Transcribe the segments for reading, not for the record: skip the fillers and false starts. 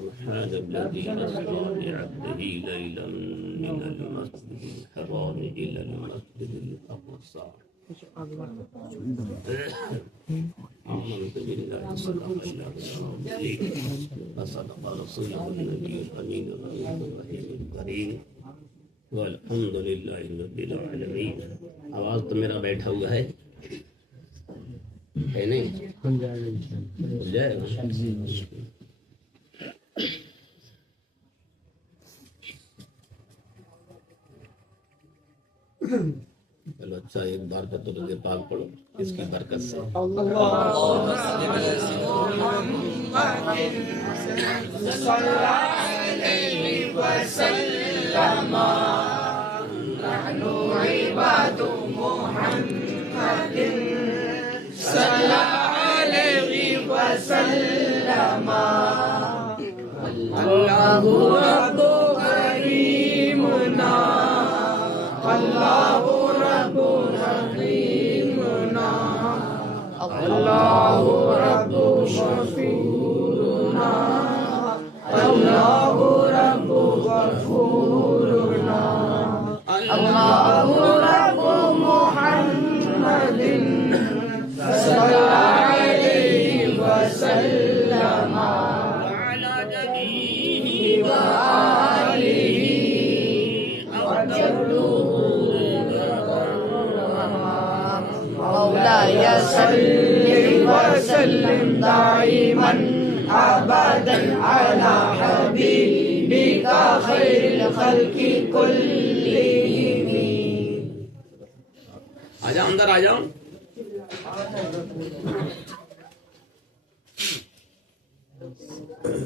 سبحان الذي أسرى بعبده ليلا من المسجد الحرام إلى المسجد الأقصى آمنت بالله صدق الله العظيم وصدق رسوله النبي الأمين الرحيم الكريم والحمد لله رب العالمين. آواز تو میرا بیٹھا ہوا ہے نہیں؟ ہو جائے گا. چلو اچھا ایک بار کا تو درود پاک پڑھو اس کی برکت سے. اللہ رب کریمنا اللہ رب رحیمنا اللہ رب شفیعنا اللہ رب غفورنا اللہ رب محمد صلی اللہ علیہ وسلم وعلى جميع وآله مولاي صل وسلم دائما ابدا على حبيبك خير الخلق كلهم. آ جاؤ اندر آ جاؤ.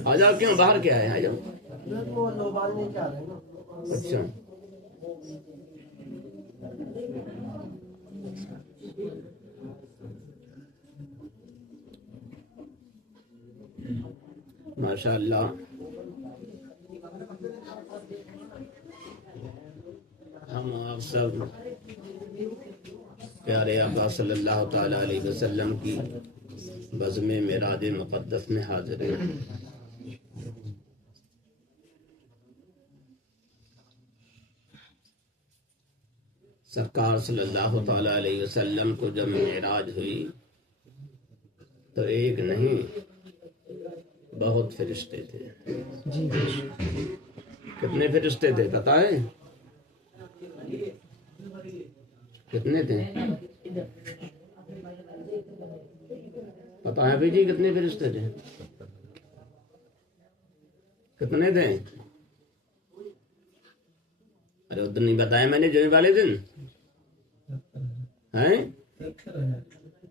آ جاؤ کیوں باہر کیا ہے؟ آ جاؤ. اچھا ماشاء اللہ. ہم آپ سب پیارے آقا صلی اللہ تعالی علیہ وسلم کی بزم معراج مقدس میں حاضر ہیں. سرکار صلی اللہ تعالی علیہ وسلم کو جب معراج ہوئی تو ایک نہیں بہت فرشتے تھے. کتنے فرشتے تھے پتہ ہے؟ کتنے تھے پتہ ہے بھائی جی؟ کتنے فرشتے تھے؟ کتنے تھے؟ ارے ادھر نہیں بتایا میں نے جمعے والے دن ہیں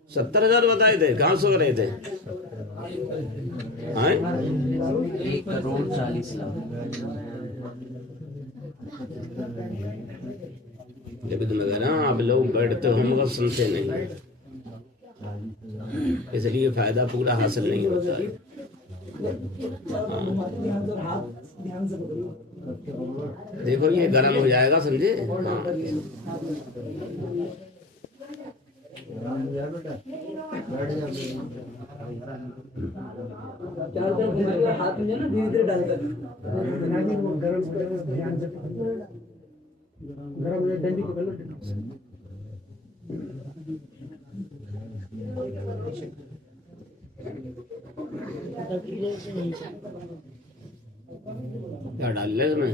70,000 بتائے تھے. کہاں سو رہے تھے؟ 1,40,00,000. جب تمہیں کہہ رہا آپ لوگ بیٹھتے ہو مگر سنتے نہیں، اس لیے فائدہ پورا حاصل نہیں ہوتا ہے. دیکھو یہ گرم ہو جائے گا سمجھے. کیا ڈال لے اس میں؟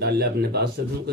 ڈال لے اپنے پاس سے. تم کو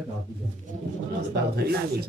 ہمارے پاس ہے نا کچھ.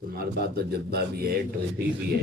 تمہارے پاس تو جبہ بھی ہے ٹوپی بھی ہے.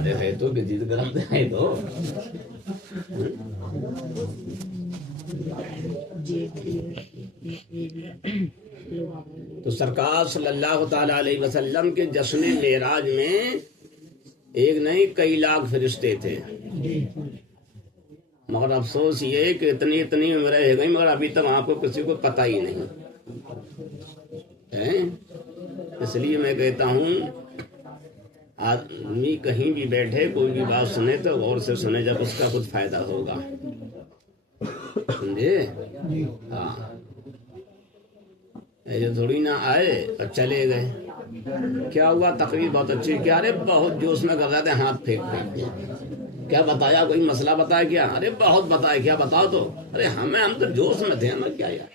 ارے ہے تو کسی سے کرتے ہیں تو. تو سرکار صلی اللہ تعالی علیہ وسلم کے جشن معراج میں ایک نہیں کئی لاکھ فرشتے تھے، مگر افسوس یہ کہ اتنی عمر ہے گئی مگر ابھی تک آپ کو کسی کو پتہ ہی نہیں ہے۔ اس لیے میں کہتا ہوں آدمی کہیں بھی بیٹھے کوئی بھی بات سنے تو غور سے سنے، جب اس کا کچھ فائدہ ہوگا، سمجھے؟ ہاں، ایسے تھوڑی نہ آئے اور چلے گئے۔ کیا ہوا؟ تقریر بہت اچھی، کیا ارے بہت جوش میں کر رہے تھے، ہاتھ پھینک کیا بتایا؟ کوئی مسئلہ بتایا کیا؟ ارے بہت بتایا، کیا بتاؤ تو؟ ارے ہم تو جوش میں تھے، ہمیں کیا یار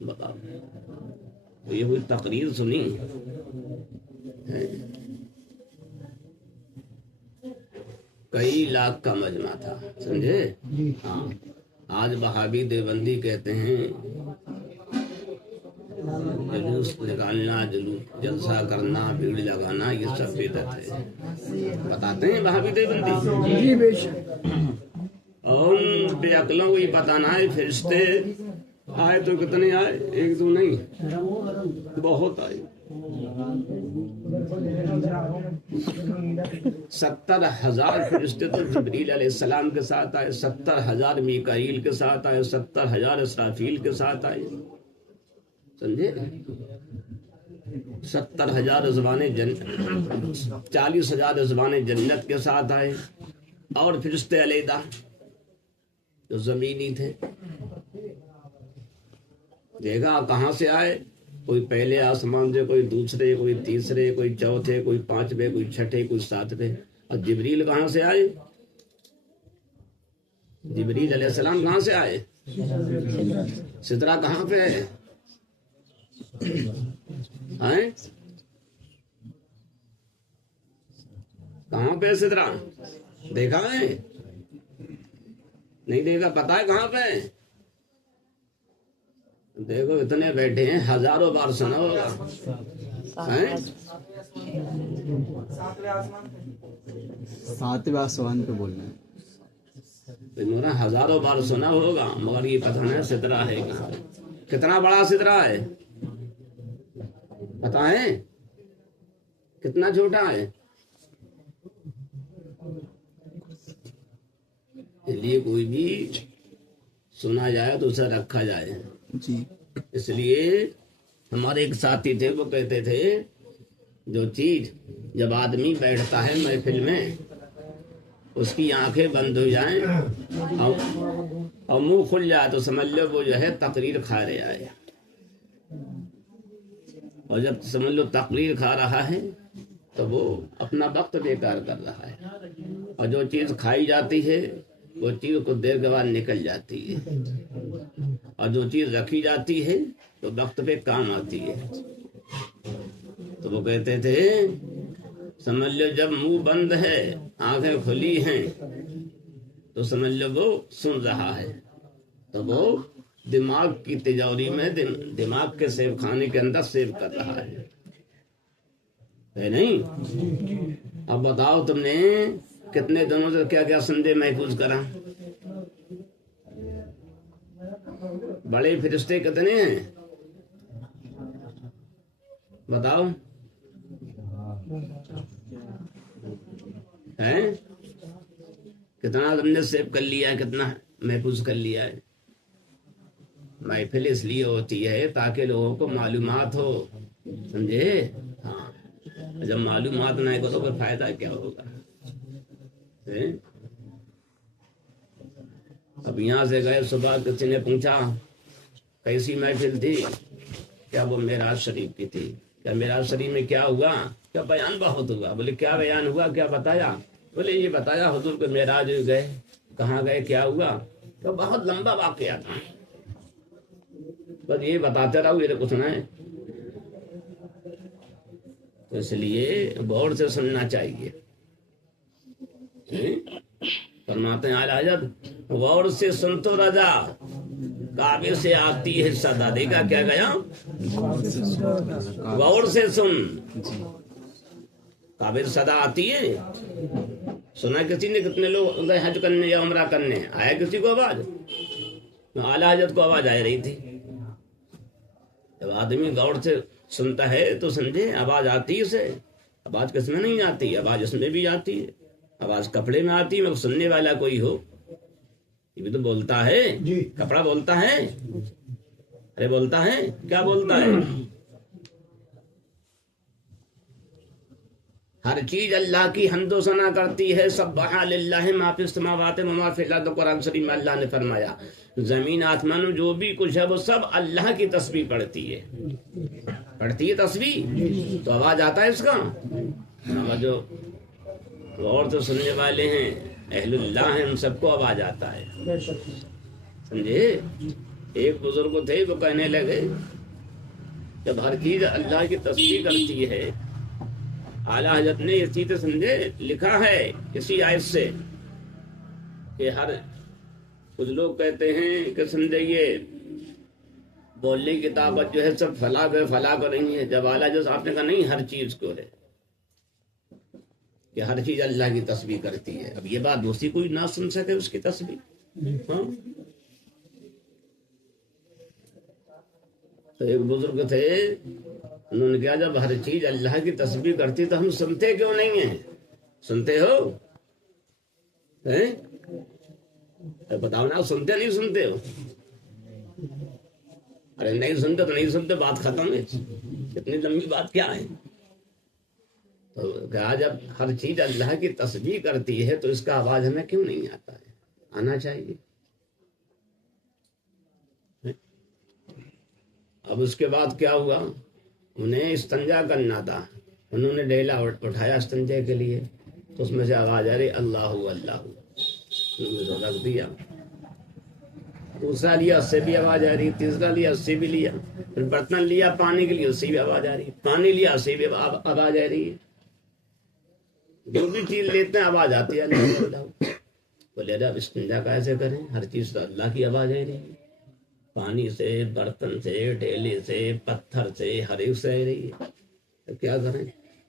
بتاؤ؟ تو یہ کوئی تقریر سنی؟ کئی لاکھ کا مجمع تھا، سمجھے؟ ہاں، آج وہابی دیوبندی کہتے ہیں جلوس نکالنا، جلسہ کرنا، بھیڑ لگانا، یہ سب بدعت ہے، بتاتے ہیں وہابی دیوبندی۔ جی بے شک۔ اور ان بے عقلوں کو یہ پتہ نہ ہے فرشتے آئے تو کتنے آئے، ایک دو نہیں، بہت آئے، 70,000 فرشتے تو جبریل علیہ السلام کے ساتھ آئے، 70,000 میکائیل کے ساتھ آئے، 70,000 اسرافیل کے ساتھ آئے، سمجھے؟ 70,000 زبانیں 40,000 زبانیں جنت کے ساتھ آئے، اور فرشتے علیحدہ جو زمینی تھے۔ دیکھا کہاں سے آئے؟ کوئی پہلے آسمان سے، کوئی دوسرے، کوئی تیسرے، کوئی چوتھے، کوئی پانچویں، کوئی چھٹے، کوئی ساتویں۔ اور جبریل کہاں سے آئے؟ جبریل علیہ السلام کہاں سے آئے؟ سدرہ کہاں پہ ہے؟ کہاں پہ سدرہ؟ دیکھا ہے؟ نہیں دیکھا؟ پتا ہے کہاں پہ؟ دیکھو اتنے بیٹھے ہیں، ہزاروں بار سنا ہوگا، ساتویں آسمان پہ بولنا ہے، انہوں نے ہزاروں بار سنا ہوگا، مگر یہ پتہ نہیں سدرہ ہے کہاں، کتنا بڑا سدرہ ہے پتہ ہے؟ کتنا چھوٹا ہے؟ اس لیے کوئی بھی سنا جائے تو اسے رکھا جائے۔ جی اس لیے ہمارے ایک ساتھی تھے، وہ کہتے تھے جو چیز جب آدمی بیٹھتا ہے محفل میں اس کی آنکھیں بند ہو جائیں اور منہ کھل جائے تو سمجھ لو وہ جو ہے تقریر کھا رہا ہے، اور جب سمجھ لو تقریر کھا رہا ہے تو وہ اپنا وقت بیکار کر رہا ہے، اور جو چیز کھائی جاتی ہے وہ چیز کچھ دیر کے بعد نکل جاتی ہے، اور جو چیز رکھی جاتی ہے تو وقت پہ کام آتی ہے۔ تو وہ کہتے تھے سمجھ لو جب منہ بند ہے آنکھیں کھلی ہیں تو سمجھ لو وہ سن رہا ہے، تو وہ دماغ کی تجوری میں دماغ کے سیب خانے کے اندر سیب کر رہا ہے نہیں؟ اب بتاؤ تم نے کتنے دنوں سے کیا کیا سندے محفوظ کرا؟ بڑے فرشتے کتنے ہیں بتاؤ؟ ہیں کتنا تم نے سیو کر لیا ہے، کتنا محفوظ کر لیا ہے؟ محفل اس لیے ہوتی ہے تاکہ لوگوں کو معلومات ہو، سمجھے؟ ہاں، جب معلومات نہ ہو تو پھر فائدہ کیا ہوگا؟ اب یہاں سے گئے صبح، کسی نے پوچھا کیسی محفل تھی؟ کیا وہ معراج شریف کی تھی؟ کیا معراج شریف میں کیا ہوا؟ کیا بیان بہت ہوا؟ بولے کیا بیان ہوا، کیا بتایا؟ بولے یہ بتایا حضور کے معراج گئے، کہاں گئے، کیا ہوا؟ تو بہت لمبا واقعہ تھا، بس یہ بتاتے رہو، یہ کچھ نہ ہے۔ تو اس لیے غور سے سننا چاہیے۔ فرماتے ہیں اعلی حضرت غور سے سن تو رضا کعبے سے آتی ہے صدا، دیکھا کیا گیا؟ غور سے سن، کعبے سے صدا آتی ہے۔ سنا کسی نے؟ کتنے لوگ گئے حج کرنے یا عمرہ کرنے، آیا کسی کو آواز؟ اعلی حضرت کو آواز آ رہی تھی۔ جب آدمی غور سے سنتا ہے تو سمجھے آواز آتی ہے اسے، آواز کس میں نہیں آتی؟ آواز اس میں بھی آتی ہے، آواز کپڑے میں آتی ہے، مگر سننے والا کوئی ہو، یہ بھی تو بولتا ہے، کپڑا بولتا ہے، ارے بولتا ہے، کیا بولتا ہے؟ ہر چیز اللہ کی حمد و ثنا کرتی ہے، سبح للہ ما فی السماوات و ما فی الارض، قرآن شریف میں اللہ نے فرمایا زمین آسمان جو بھی کچھ ہے وہ سب اللہ کی تسبیح پڑھتی ہے، پڑھتی ہے تسبیح، تو آواز آتا ہے اس کا جو اور تو سننے والے ہیں اہل اللہ ہیں ان سب کو آواز آتا ہے، سمجھے؟ ایک بزرگ تھے وہ کہنے لگے جب ہر چیز اللہ کی تسبیح کرتی ہے، اعلیٰ حضرت نے یہ چیز سمجھے لکھا ہے کسی آیت سے کہ ہر کچھ لوگ کہتے ہیں کہ سمجھے یہ بولنے کی طاقت جو ہے سب فلاں کو نہیں ہے، جب اعلیٰ حضرت آپ نے کہا نہیں ہر چیز کو ہے کہ ہر چیز اللہ کی تسبیح کرتی ہے، اب یہ بات دوسری کوئی نہ سن سکے اس کی تسبیح، ہاں؟ تو ایک بزرگ تھے انہوں نے کہا جب ہر چیز اللہ کی تسبیح کرتی تو ہم سنتے کیوں نہیں ہیں؟ سنتے ہو؟ بتاؤ نا، سنتے نہیں سنتے ہو؟ ارے نہیں سنتے تو نہیں سنتے، بات ختم ہے، اتنی لمبی بات کیا ہے؟ تو کہا جب ہر چیز اللہ کی تسبیح کرتی ہے تو اس کا آواز ہمیں کیوں نہیں آتا ہے؟ آنا چاہیے۔ اب اس کے بعد کیا ہوا، انہیں استنجا کرنا تھا، انہوں نے ڈیلا اٹھایا استنجے کے لیے تو اس میں سے آواز آ رہی اللہ اللہ، انہوں نے رکھ دیا، دوسرا لیا اس سے بھی آواز آ رہی، تیسرا لیا اس سے بھی لیا، پھر برتن لیا پانی کے لیے اس سے بھی آواز آ رہی، پانی لیا اس سے بھی آواز آ رہی ہے، جو بھی چیز لیتے ہیں آواز آتی ہے اللہ اللہ۔ بولے اب استنجا کیسے کریں؟ ہر چیز تو اللہ کی آواز آ رہی ہے، پانی سے، برتن سے، ڈیلے سے، پتھر سے، ہر ایک سے آ رہی ہے، تو کیا کریں؟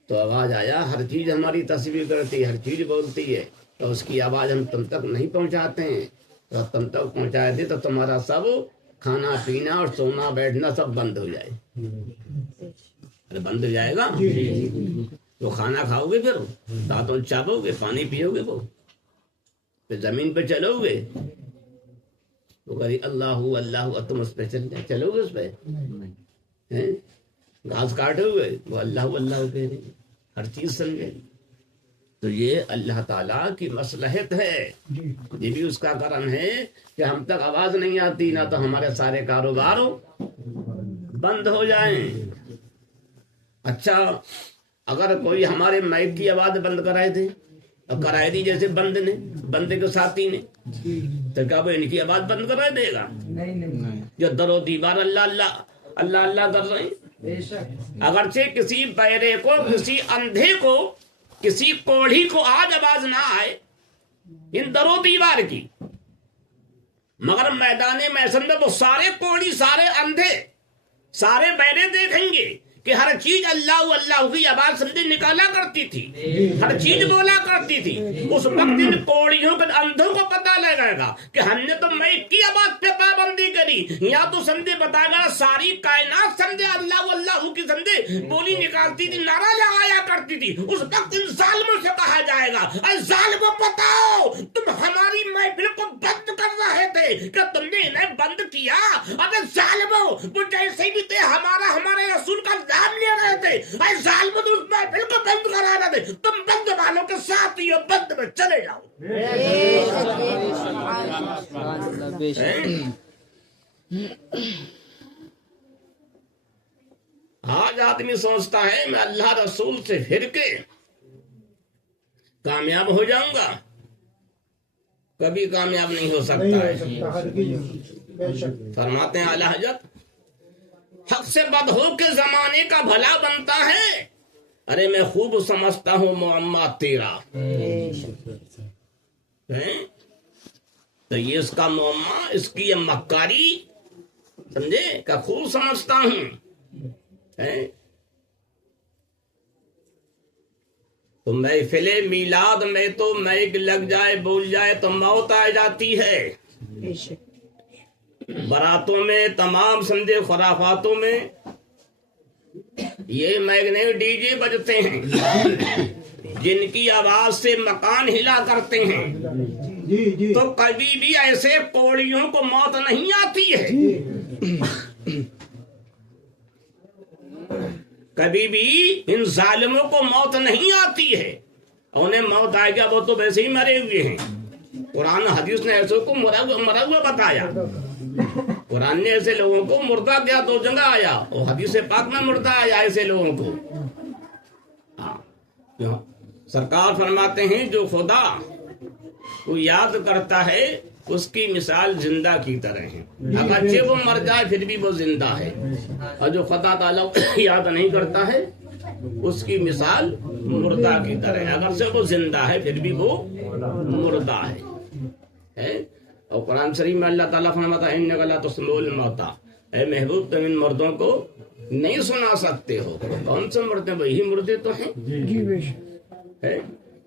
تو آواز آیا ہر چیز ہماری تسبیح کرتی ہے، ہر چیز بولتی ہے، تو اس کی آواز ہم تم تک نہیں پہنچاتے ہیں، تو تم تک پہنچائے تھے تو تمہارا سب کھانا پینا اور سونا بیٹھنا سب بند ہو جائے۔ ارے بند ہو جائے گا تو کھانا کھاؤ گے، پھر دانتوں چاپو گے، پانی پیو گے، وہ پھر زمین پہ چلو گے، وہ کہی اللہ اللہ، تم اس پہ چلو گے، اس پہ گھاس کاٹو گے، وہ اللہ اللہ کہہ رہے، ہر چیز سمجھے۔ تو یہ اللہ تعالیٰ کی مصلحت ہے، یہ بھی اس کا کرم ہے کہ ہم تک آواز نہیں آتی، نہ تو ہمارے سارے کاروبار بند ہو جائیں۔ اچھا اگر کوئی ہمارے مائک کی آواز بند کرائے تھے، اب کرائے دی جیسے بندے کے ساتھی نے، تو کیا وہ ان کی آواز بند کرا دے گا؟ جو در و دیوار اللہ اللہ اللہ اللہ کر رہے ہیں، اگرچہ کسی بہرے کو، کسی اندھے کو، کسی کوڑھی کو آج آواز نہ آئے ان در و دیوار کی، مگر میدان محشر میں وہ سارے کوڑھی، سارے اندھے، سارے بہرے دیکھیں گے کہ ہر چیز اللہ اللہ کی آواز سمجھے نکالا کرتی تھی، ہر چیز بولا کرتی تھی۔ اس وقت ان کوڑیوں کے اندھوں کو پتہ لگے گا کہ ہم نے تو مائک کی آواز پہ پابندی کری، یا تو سمجھے بتا گا ساری کائنات سمجھے اللہ اللہ کی سمجھے بولی نکالتی تھی، نعرہ لگایا کرتی تھی۔ اس وقت ان ظالموں سے کہا جائے گا اے ظالموں بتاؤ تم ہماری محفل کو بند کر رہے تھے کہ تم نے انہیں بند کیا؟ ابے ظالموں وہ جیسے بھی تھے ہمارے رسول کا نام لے رہے تھے، اے ظالموں اس محفل کو بند کرا رہے تھے، تم بند والوں کے ساتھ ہی بند میں چلے جاؤ۔ آج آدمی سوچتا ہے میں اللہ رسول سے پھر کے کامیاب ہو جاؤں گا، کبھی کامیاب نہیں ہو سکتا ہے۔ فرماتے ہیں اعلیٰ حضرت حق سے بد ہو کے زمانے کا بھلا بنتا ہے، ارے میں خوب سمجھتا ہوں معمہ تیرا، تو یہ اس کا معمہ، اس کی یہ مکاری سمجھے کہ خوب سمجھتا ہوں۔ تو محفل میلاد میں تو میک لگ جائے، بول جائے تو موت آ جاتی ہے، باراتوں میں، تمام سمجھے خرافاتوں میں یہ میگنیٹ ڈی جے بجتے ہیں جن کی آواز سے مکان ہلا کرتے ہیں، تو کبھی بھی ایسے کوڑیوں کو موت نہیں آتی ہے، کبھی بھی ان ظالموں کو موت نہیں آتی ہے۔ انہیں موت آئے گا وہ تو ویسے ہی مرے ہوئے ہیں۔ قرآن حدیث نے ایسے کو مرا ہوا بتایا، قرآن نے ایسے لوگوں کو مردہ کیا دو جگہ آیا، اور حدیث پاک میں مردہ آیا ایسے لوگوں کو۔ سرکار فرماتے ہیں جو خدا کو یاد کرتا ہے اس کی مثال زندہ کی طرح ہے، اگرچہ وہ مر جائے پھر بھی وہ زندہ ہے، اور جو خدا تعالیٰ یاد نہیں کرتا ہے اس کی مثال مردہ کی طرح ہے، اگرچہ وہ زندہ ہے پھر بھی وہ مردہ ہے۔ اور قرآن شریف میں اللہ تعالیٰ فرماتا ہے انک لا تسمع الموتى، اے محبوب تم ان مردوں کو نہیں سنا سکتے ہو۔ کون سے مردے؟ وہی مردے تو ہیں،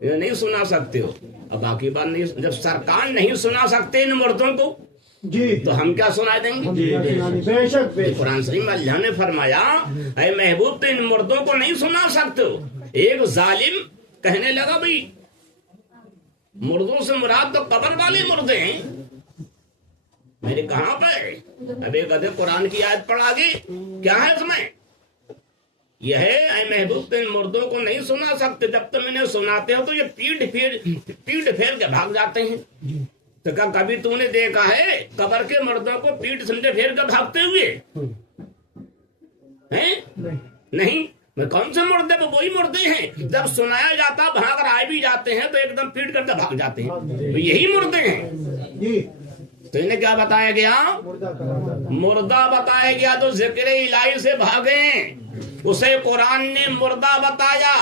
نہیں سنا سکتے ہو۔ اب باقی بات نہیں، جب سرکار نہیں سنا سکتے ان مردوں کو تو ہم کیا سنا دیں گے؟ قرآن شریف میں اللہ نے فرمایا اے محبوب تو ان مردوں کو نہیں سنا سکتے ہو۔ ایک ظالم کہنے لگا بھئی مردوں سے مراد تو قبر والے مردے ہیں، میں نے کہاں پہ؟ اب ایک ادھر قرآن کی آیت پڑھ آگے کیا ہے اس میں؟ یہ ہے اے محبوب تو ان مردوں کو نہیں سنا سکتے، جب تم انہیں سناتے ہو تو یہ پیٹ پھیر کے بھاگ جاتے ہیں۔ تو کہا کبھی تو نے دیکھا ہے قبر کے مردوں کو پیٹ سنڈے پھیر کے بھاگتے ہوئے؟ نہیں۔ میں کون سے مردے؟ وہ وہی مردے ہیں جب سنایا جاتا بھاگ کر آئے بھی جاتے ہیں تو ایک دم پیٹ کر کے بھاگ جاتے ہیں، تو یہی مردے ہیں۔ تو انہیں کیا بتایا گیا؟ مردہ بتایا گیا، تو ذکر الہی سے بھاگیں، اسے قرآن نے مردہ بتایا۔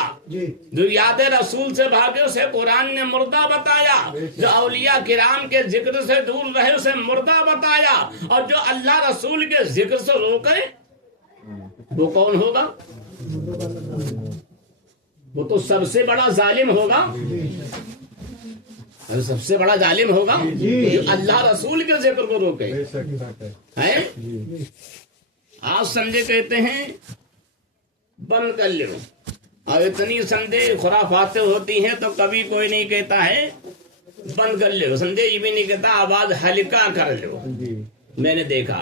جو یاد رسول سے بھاگے اسے قرآن نے مردہ بتایا، جو اولیاء کرام کے ذکر سے دور رہے اسے مردہ بتایا، اور جو اللہ رسول کے ذکر سے روکے وہ کون ہوگا؟ وہ تو سب سے بڑا ظالم ہوگا، سب سے بڑا ظالم ہوگا جو اللہ رسول کے ذکر کو روکے۔ آج سمجھے کہتے ہیں بند کر لو، اور اتنی سندے خرافاتیں ہوتی ہیں تو کبھی کوئی نہیں کہتا ہے بند کر لو، سندے یہ بھی نہیں کہتا آواز ہلکا کر لو۔ میں نے دیکھا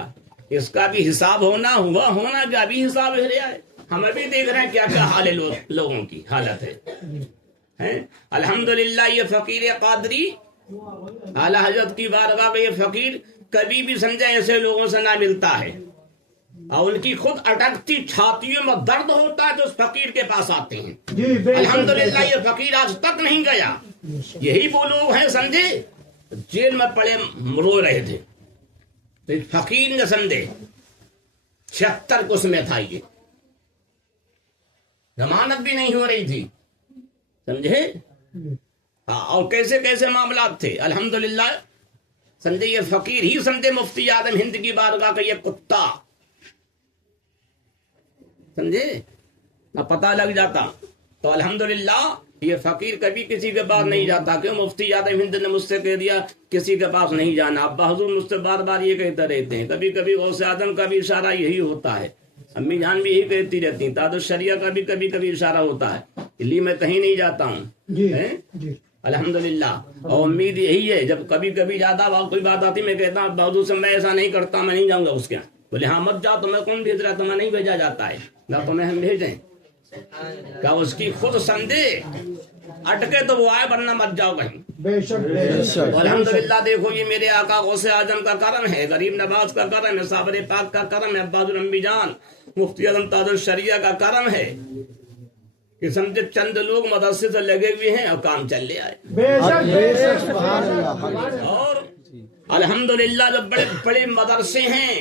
اس کا بھی حساب ہونا کا بھی حساب ہے، ہمیں بھی دیکھ رہے ہیں کیا کیا حال ہے، لوگوں کی حالت ہے۔ الحمدللہ یہ فقیر قادری اعلیٰ حضرت کی بارگاہ میں یہ فقیر کبھی بھی سمجھے ایسے لوگوں سے نہ ملتا ہے، اور ان کی خود اٹکتی چھاتیوں میں درد ہوتا ہے تو اس فقیر کے پاس آتے ہیں۔ الحمدللہ یہ فقیر آج تک نہیں گیا۔ یہی وہ لوگ ہیں سمجھے جیل میں پڑے رو رہے تھے، تو فقیر نے سمجھے 76 کو اس میں تھا، یہ ضمانت بھی نہیں ہو رہی تھی، سمجھے؟ اور کیسے کیسے معاملات تھے۔ الحمدللہ سمجھے یہ فقیر ہی سمجھے مفتی اعظم ہند کی بارگاہ کا یہ کتا، سمجھے نہ پتہ لگ جاتا۔ تو الحمدللہ یہ فقیر کبھی کسی کے پاس نہیں جاتا، کیوں؟ مفتی اعظم ہند نے مجھ سے کہہ دیا کسی کے پاس نہیں جانا۔ ابا حضور مجھ سے بار بار یہ کہتے رہتے ہیں، کبھی کبھی غوث اعظم کا بھی اشارہ یہی ہوتا ہے، امی جان بھی یہی کہتی رہتی ہیں، تاج الشریعہ کا بھی کبھی کبھی اشارہ ہوتا ہے، اس لیے میں کہیں نہیں جاتا ہوں۔ الحمدللہ اور امید یہی ہے، جب کبھی کبھی زیادہ کوئی بات آتی میں کہتا ہوں ابا حضور سے میں ایسا نہیں کرتا، میں نہیں جاؤں گا اس کے یہاں۔ بولے ہاں مت جاؤ، تمہیں کون بھیج رہا ہے؟ تمہیں نہیں بھیجا جاتا ہے، نہ تمہیں ہم بھیجیں۔ کیا اس کی خود سندے اٹکے تو وہ آئے، ورنہ مت جاؤ کہیں۔ الحمدللہ دیکھو یہ میرے آقا غوث اعظم کا کرم ہے، غریب نواز کا کرم ہے، صابر پاک کا کرم ہے، عباس الامی جان مفتی اعظم تاج الشریعہ کا کرم ہے کہ سمجھے چند لوگ مدرسے سے لگے ہوئے ہیں اور کام چل لے آئے۔ اور الحمدللہ جو بڑے بڑے مدرسے ہیں،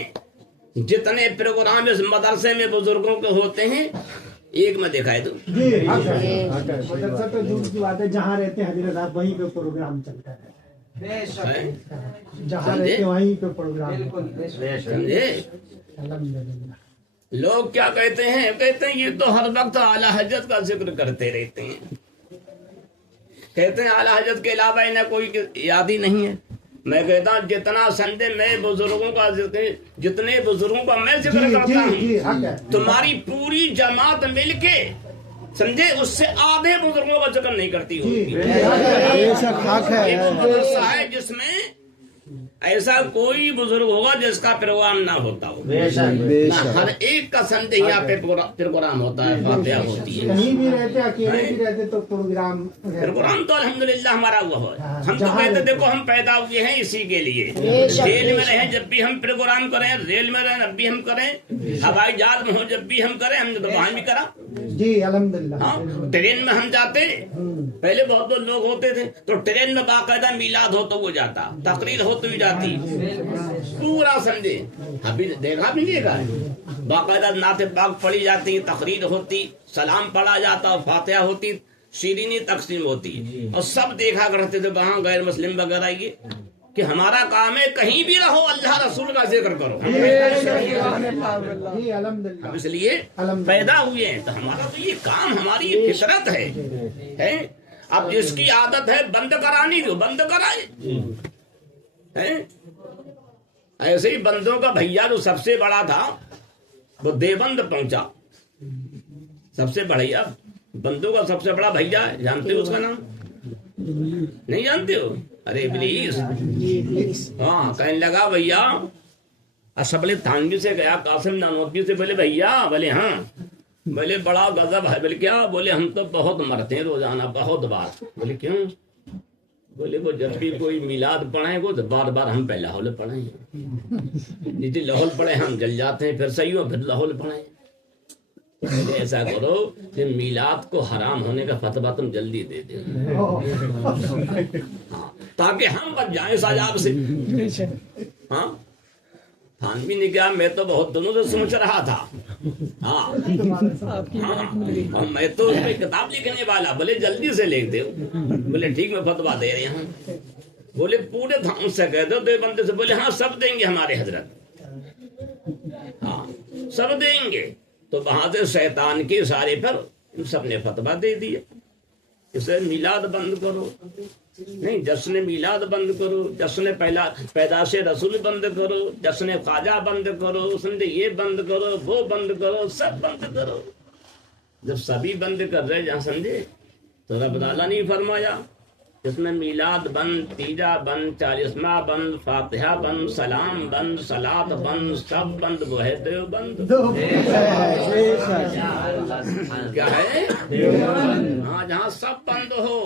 جتنے پروگرام اس مدرسے میں بزرگوں کے ہوتے ہیں، ایک میں دکھائے تو مدرسہ تو دور کی بات ہے، جہاں رہتے ہیں حضرت آپ وہیں پہ پروگرام چلتا ہے، جہاں رہتے ہیں وہیں پہ پروگرام، سمجھے؟ الحمدللہ۔ لوگ کیا کہتے ہیں یہ تو ہر وقت اعلیٰ حضرت کا ذکر کرتے رہتے ہیں، کہتے ہیں اعلیٰ حضرت کے علاوہ انہیں کوئی یاد ہی نہیں ہے۔ میں کہتا ہوں جتنا سندے میں بزرگوں کا جتنے بزرگوں کا میں ذکر کرتا ہوں تمہاری پوری جماعت مل کے سمجھے اس سے آدھے بزرگوں کا ذکر نہیں کرتی ہوگی. ایک مدرسہ ہے جس میں ایسا کوئی بزرگ ہوگا جس کا پروگرام نہ ہوتا ہو. ہر ایک کا سندے یہاں پہ پروگرام ہوتا ہے، فاتحہ ہوتی ہے. کہیں بھی رہتے اکیلے بھی رہتے تو پروگرام تو الحمدللہ ہمارا ہوا ہے. ہم تو کہتے دیکھو ہم پیدا ہوئے ہیں اسی کے لیے. ریل میں رہیں جب بھی ہم پروگرام کریں، ریل میں رہیں جب بھی ہم کریں، ہوائی جہاز میں ہو جب بھی ہم کریں، ہم نے تو وہاں بھی کرا. جی الحمدللہ. ہاں ٹرین میں ہم جاتے، پہلے بہت لوگ ہوتے تھے تو ٹرین میں باقاعدہ میلاد ہو تو وہ جاتا، تقریر ہو تو بھی جاتی، پورا سمجھے. ابھی دیکھا بھی دیکھا ہے باقاعدہ نعت پاک پڑھی جاتی، تقریر ہوتی، سلام پڑھا جاتا، فاتحہ ہوتی، شیرینی تقسیم ہوتی، اور سب دیکھا کرتے تھے وہاں غیر مسلم وغیرہ یہ کہ ہمارا کام ہے کہیں بھی رہو اللہ رسول کا ذکر کرو. جی الحمدللہ. ہم اس لیے پیدا ہوئے ہیں تو ہمارا تو یہ کام، ہماری یہ فطرت ہے. اب جس کی عادت ہے بند کرانی جو بند کرائے. ایسے ہی بندوں کا بھیا جو سب سے بڑا تھا وہ دیوبند پہنچا. سب سے بڑھیا بندوں کا سب سے بڑا بھیا ہے، جانتے ہو اس کا نام؟ نہیں جانتے ہو؟ ارے ابلیس. ہاں کہنے لگا بھیا اسبل تھانوی سے گیا، قاسم نانوتوی سے، بولے بھیا، بولے ہاں، بولے بڑا غضب ہے. بولے کیا؟ بولے ہم تو بہت مرتے ہیں روزانہ، بہت بار. بولے کیوں؟ بولے وہ جب بھی کوئی میلاد پڑھیں وہ بار بار ہم پہ لاہور پڑھیں، جتنی لاہور پڑھے ہم جل جاتے ہیں، پھر صحیح ہو پھر لاہور پڑھیں. ایسا کرو کہ میلاد کو حرام ہونے کا فتویٰ تم جلدی دے دو، تاکہ ہم بچ جائیں اس عذاب سے. ہاں تھانوی نے کہا میں تو بہت دنوں سے سوچ رہا تھا. ہاں میں تو اس پہ کتاب لکھنے والا. بولے جلدی سے لکھ دو. بولے ٹھیک میں فتویٰ دے رہے ہیں. بولے پورے تھان سے کہہ دو بندے سے. بولے ہاں سب دیں گے ہمارے حضرت، ہاں سب دیں گے. تو وہاں سے شیطان کے اشارے پر سب نے فتویٰ دے دیا اسے میلاد بند کرو. نہیں، جشن میلاد بند کرو، جشن پیدائش رسول بند کرو، جشن خواجہ بند کرو، سمجھے یہ بند کرو، وہ بند کرو، سب بند کرو. جب سبھی بند کر رہے جہاں سمجھے تو رب تعالیٰ نے فرمایا جس میں میلاد بند، تیجا بند، 40واں بند، فاتحہ بند، سلام بند، صلاۃ بند، سب بند. وہ ہے دیو بند. کیا ہے؟ ہاں جہاں سب بند ہو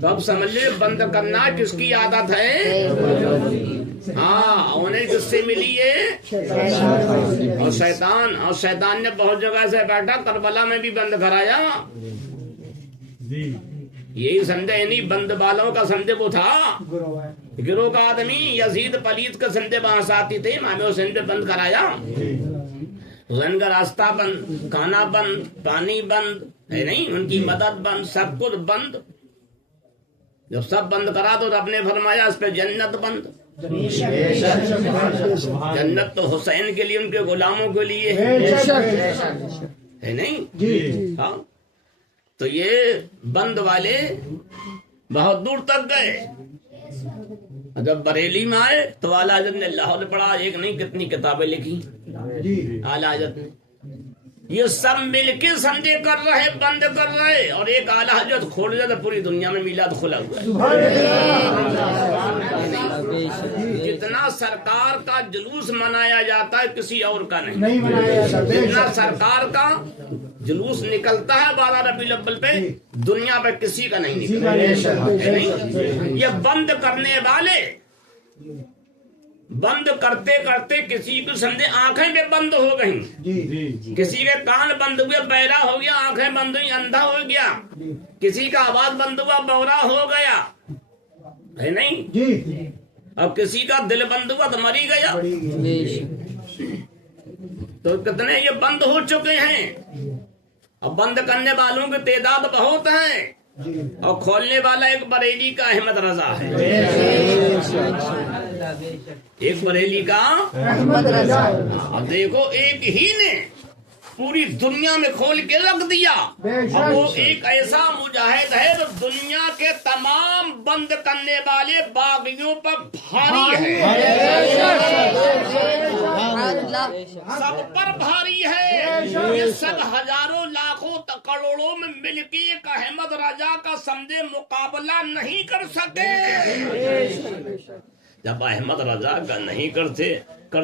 تو اب سمجھ لے بند کرنا کس کی عادت ہے. ہاں انہیں کس سے ملی ہے؟ اور شیطان نے بہت جگہ سے بیٹھا، کربلا میں بھی بند کرایا. یہی سندے نہیں بند بالوں کا سندے وہ تھا گروہ کا آدمی یزید پلیت کا سندے وہاں ساتھی تھے. مامے سندے بند کرایا. رن کا راستہ بند، کھانا بند، پانی بند ہے نہیں، ان کی مدد بند، سب کچھ بند. جب سب بند کرا تو رب نے فرمایا اس پہ جنت بند. جنت تو حسین کے لیے، ان کے غلاموں کے لیے ہے نہیں. ہاں تو یہ بند والے بہت دور تک گئے. جب بریلی میں آئے تو اعلیٰ حضرت نے لاہور پڑھا، ایک نہیں کتنی کتابیں لکھی اعلیٰ حضرت نے. یہ سب مل کے سندے کر رہے، بند کر رہے، اور ایک اعلیٰ حضرت کھول دیا تو پوری دنیا میں میلاد کھلا ہوا ہے. جتنا سرکار کا جلوس منایا جاتا ہے کسی اور کا نہیں. جتنا سرکار کا جلوس نکلتا ہے 12 ربیع الاول پہ دنیا پہ کسی کا نہیں نکلتا. یہ بند کرنے والے بند کرتے کرتے کسی کو سمجھے آنکھیں بھی بند ہو گئیں، کسی کے کان بند ہوئے بہرا ہو گیا، آنکھیں بند ہوئی اندھا ہو گیا، کسی کا آواز بند ہوا بہرا ہو گیا ہے نہیں. اب کسی کا دل بند ہوا تو مری گیا. تو کتنے یہ بند ہو چکے ہیں. اب بند کرنے والوں کی تعداد بہت ہے اور کھولنے والا ایک بریلی کا احمد رضا ہے. ایک بریلی کا احمد رضا. اب دیکھو ایک ہی نے پوری دنیا میں کھول کے رکھ دیا. اور وہ ایک ایسا مجاہد ہے جو دنیا کے تمام بند کرنے والے باغیوں پر بھاری ہے، سب پر بھاری ہے. یہ سب ہزاروں لاکھوں کروڑوں میں مل کے ایک احمد رضا کا سمجھے مقابلہ نہیں کر سکے. جب احمد رضا کا نہیں کر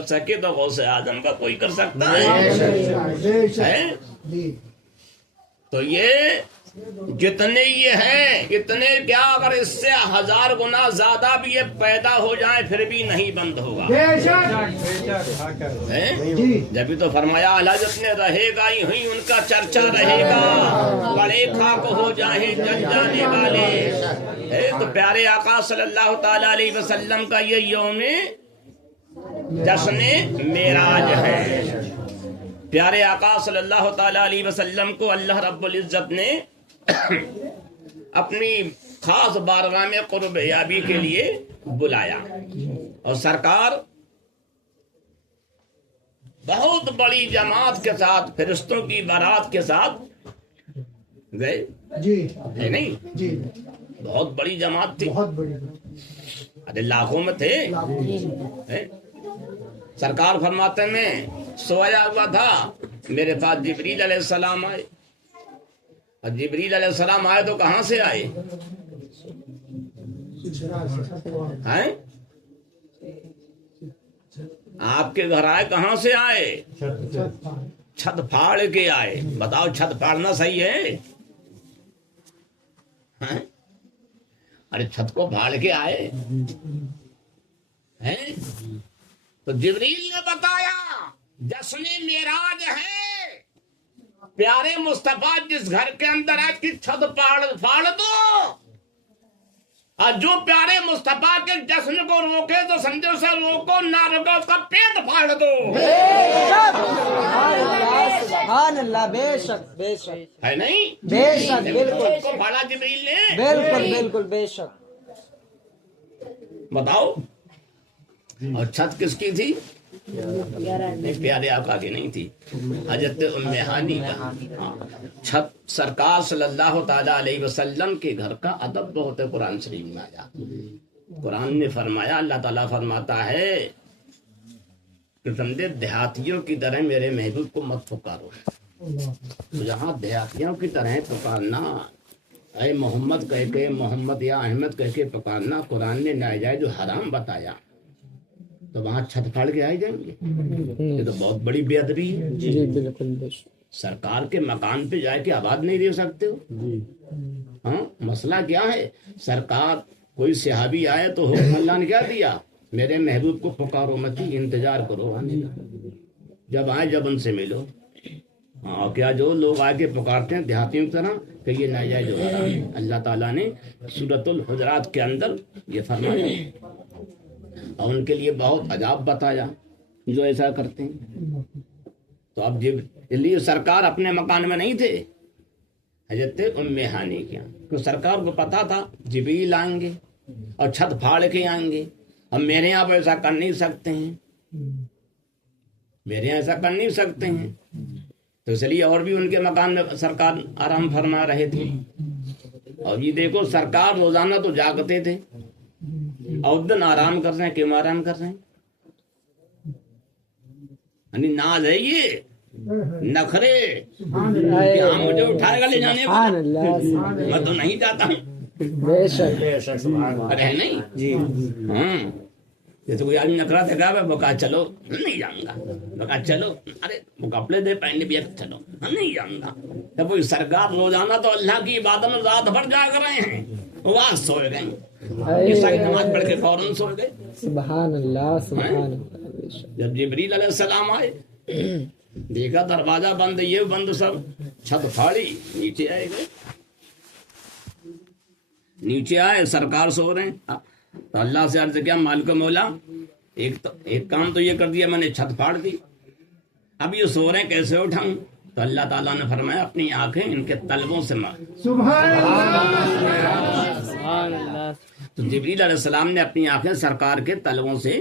سکے تو غوث اعظم کا کوئی کر سکتا ہے. تو یہ جتنے یہ ہیں اتنے کیا، اگر اس سے 1000 گنا زیادہ بھی یہ پیدا ہو جائیں پھر بھی نہیں بند ہوگا. جبھی تو فرمایا حضرت نے رہے گا ہی ان کا چرچا رہے گا، بڑے خاک ہو جائیں جل جانے والے. تو پیارے آقا صلی اللہ تعالی علیہ وسلم کا یہ یوم جشن معراج ہے. پیارے آقا صلی اللہ تعالی علیہ وسلم کو اللہ رب العزت نے اپنی خاص بارگاہ میں قرب یابی کے لیے بلایا، اور سرکار بہت بڑی جماعت کے ساتھ فرشتوں کی بارات کے ساتھ گئے. جی ہے نہیں جی، بہت بڑی جماعت تھی، بہت بڑی. ارے لاکھوں میں تھے. سرکار فرماتے میں سویا ہوا تھا، میرے پاس جبریل علیہ السلام آئے. اور جبریل علیہ السلام آئے تو کہاں سے آئے ہیں؟ آپ کے گھر آئے، کہاں سے آئے؟ چھت پھاڑ کے آئے. بتاؤ چھت پھاڑنا صحیح ہے؟ ارے چھت کو پھاڑ کے آئے ہیں. تو جبریل نے بتایا جشن معراج ہے، پیارے مصطفیٰ جس گھر کے اندر ہے کہ چھت پھاڑ دو، اور جو پیارے مصطفیٰ کے جشن کو روکے تو سمجھو سے روکو، نہ روکو اس کا پیٹ پھاڑ دو. سبحان اللہ، بے شک بے شک ہے نہیں؟ بے شک، بالکل کو پھاڑا جبریل نے. بالکل بالکل بے شک. بتاؤ. اور چھت کس کی تھی؟ پیارے آقا کی نہیں تھی، حضرت ام ہانی کا. چھت سرکار صلی اللہ تعالی علیہ وسلم کے گھر کا ادب بہت ہے. قرآن شریف میں آیا، قرآن نے فرمایا، اللہ تعالیٰ فرماتا ہے کہ سمجھے دیہاتیوں کی طرح میرے محبوب کو مت پکارو. تو جہاں دیہاتیوں کی طرح پکارنا، اے محمد کہہ کے، محمد یا احمد کہہ کے پکارنا قرآن نے ناجائز جو حرام بتایا، تو وہاں چھت پھاڑ کے آئے جائیں گے. یہ تو بہت بڑی بے ادبی ہے. جی بالکل. سرکار کے مکان پہ جا کے آواز نہیں دے سکتے ہو. ہاں مسئلہ کیا ہے؟ سرکار کوئی صحابی آئے تو حکم اللہ نے کیا دیا؟ میرے محبوب کو پکارو مت، انتظار کرو آنے کا، جب آئے جب ان سے ملو. ہاں کیا جو لوگ آ کے پکارتے ہیں دیہاتیوں کی طرح کہ یہ ناجائز ہو رہا ہے. اللہ تعالیٰ نے سورۃ الحجرات کے اندر یہ فرمایا، اور ان کے لیے بہت عذاب بتایا جو ایسا کرتے ہیں. تو اب جب لیے سرکار اپنے مکان میں نہیں تھے، حضرت ام ہانی کے یہاں، تو سرکار کو پتا تھا جبریل آئیں گے اور چھت پھاڑ کے آئیں گے. ہم میرے یہاں پہ ایسا کر نہیں سکتے ہیں، میرے یہاں ایسا کر نہیں سکتے ہیں. تو اس لیے اور بھی ان کے مکان میں سرکار آرام فرما رہے تھے. اور یہ دیکھو سرکار روزانہ تو جاگتے تھے، اور دن آرام کر رہے ہیں. کیوں آرام کر رہے ہیں؟ یعنی ناز ہے یہ، نخرے کہ ہاں مجھے اٹھائے گا لے جانے کو، میں تو نہیں جاتا ہوں. بے شک. ارے نہیں جی. ہاں جیسے کوئی آدمی نخرا دکھا ہوا، وہ کہا چلو نہیں جاؤں گا، وہ کہا چلو، ارے وہ کپڑے دے پہننے بھی چلو نہیں جاؤں گا. جب کوئی سرکار روزانہ تو اللہ کی عبادت میں رات بھر جاگ رہے ہیں، وہ آج سوئے گئے، عیسائی نماز پڑھ کے فوراً سو گئے. سبحان اللہ سبحان اللہ. جب جبریل علیہ السلام آئے، دیکھا دروازہ بند، یہ بند، سب چھت پھاڑی، نیچے آئے گئے. نیچے آئے سرکار سو رہے ہیں. تو اللہ سے عرض کیا، مالک مولا ایک کام تو یہ کر دیا میں نے، چھت پھاڑ دی، اب یہ سو رہے ہیں کیسے اٹھاؤں؟ تو اللہ تعالیٰ نے فرمایا اپنی آنکھیں ان کے تلووں سے مار. سبحان اللہ. تو جبریل علیہ السلام نے اپنی آنکھیں سرکار کے تلووں سے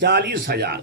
40,000,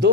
2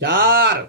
4,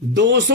200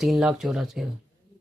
3,84,000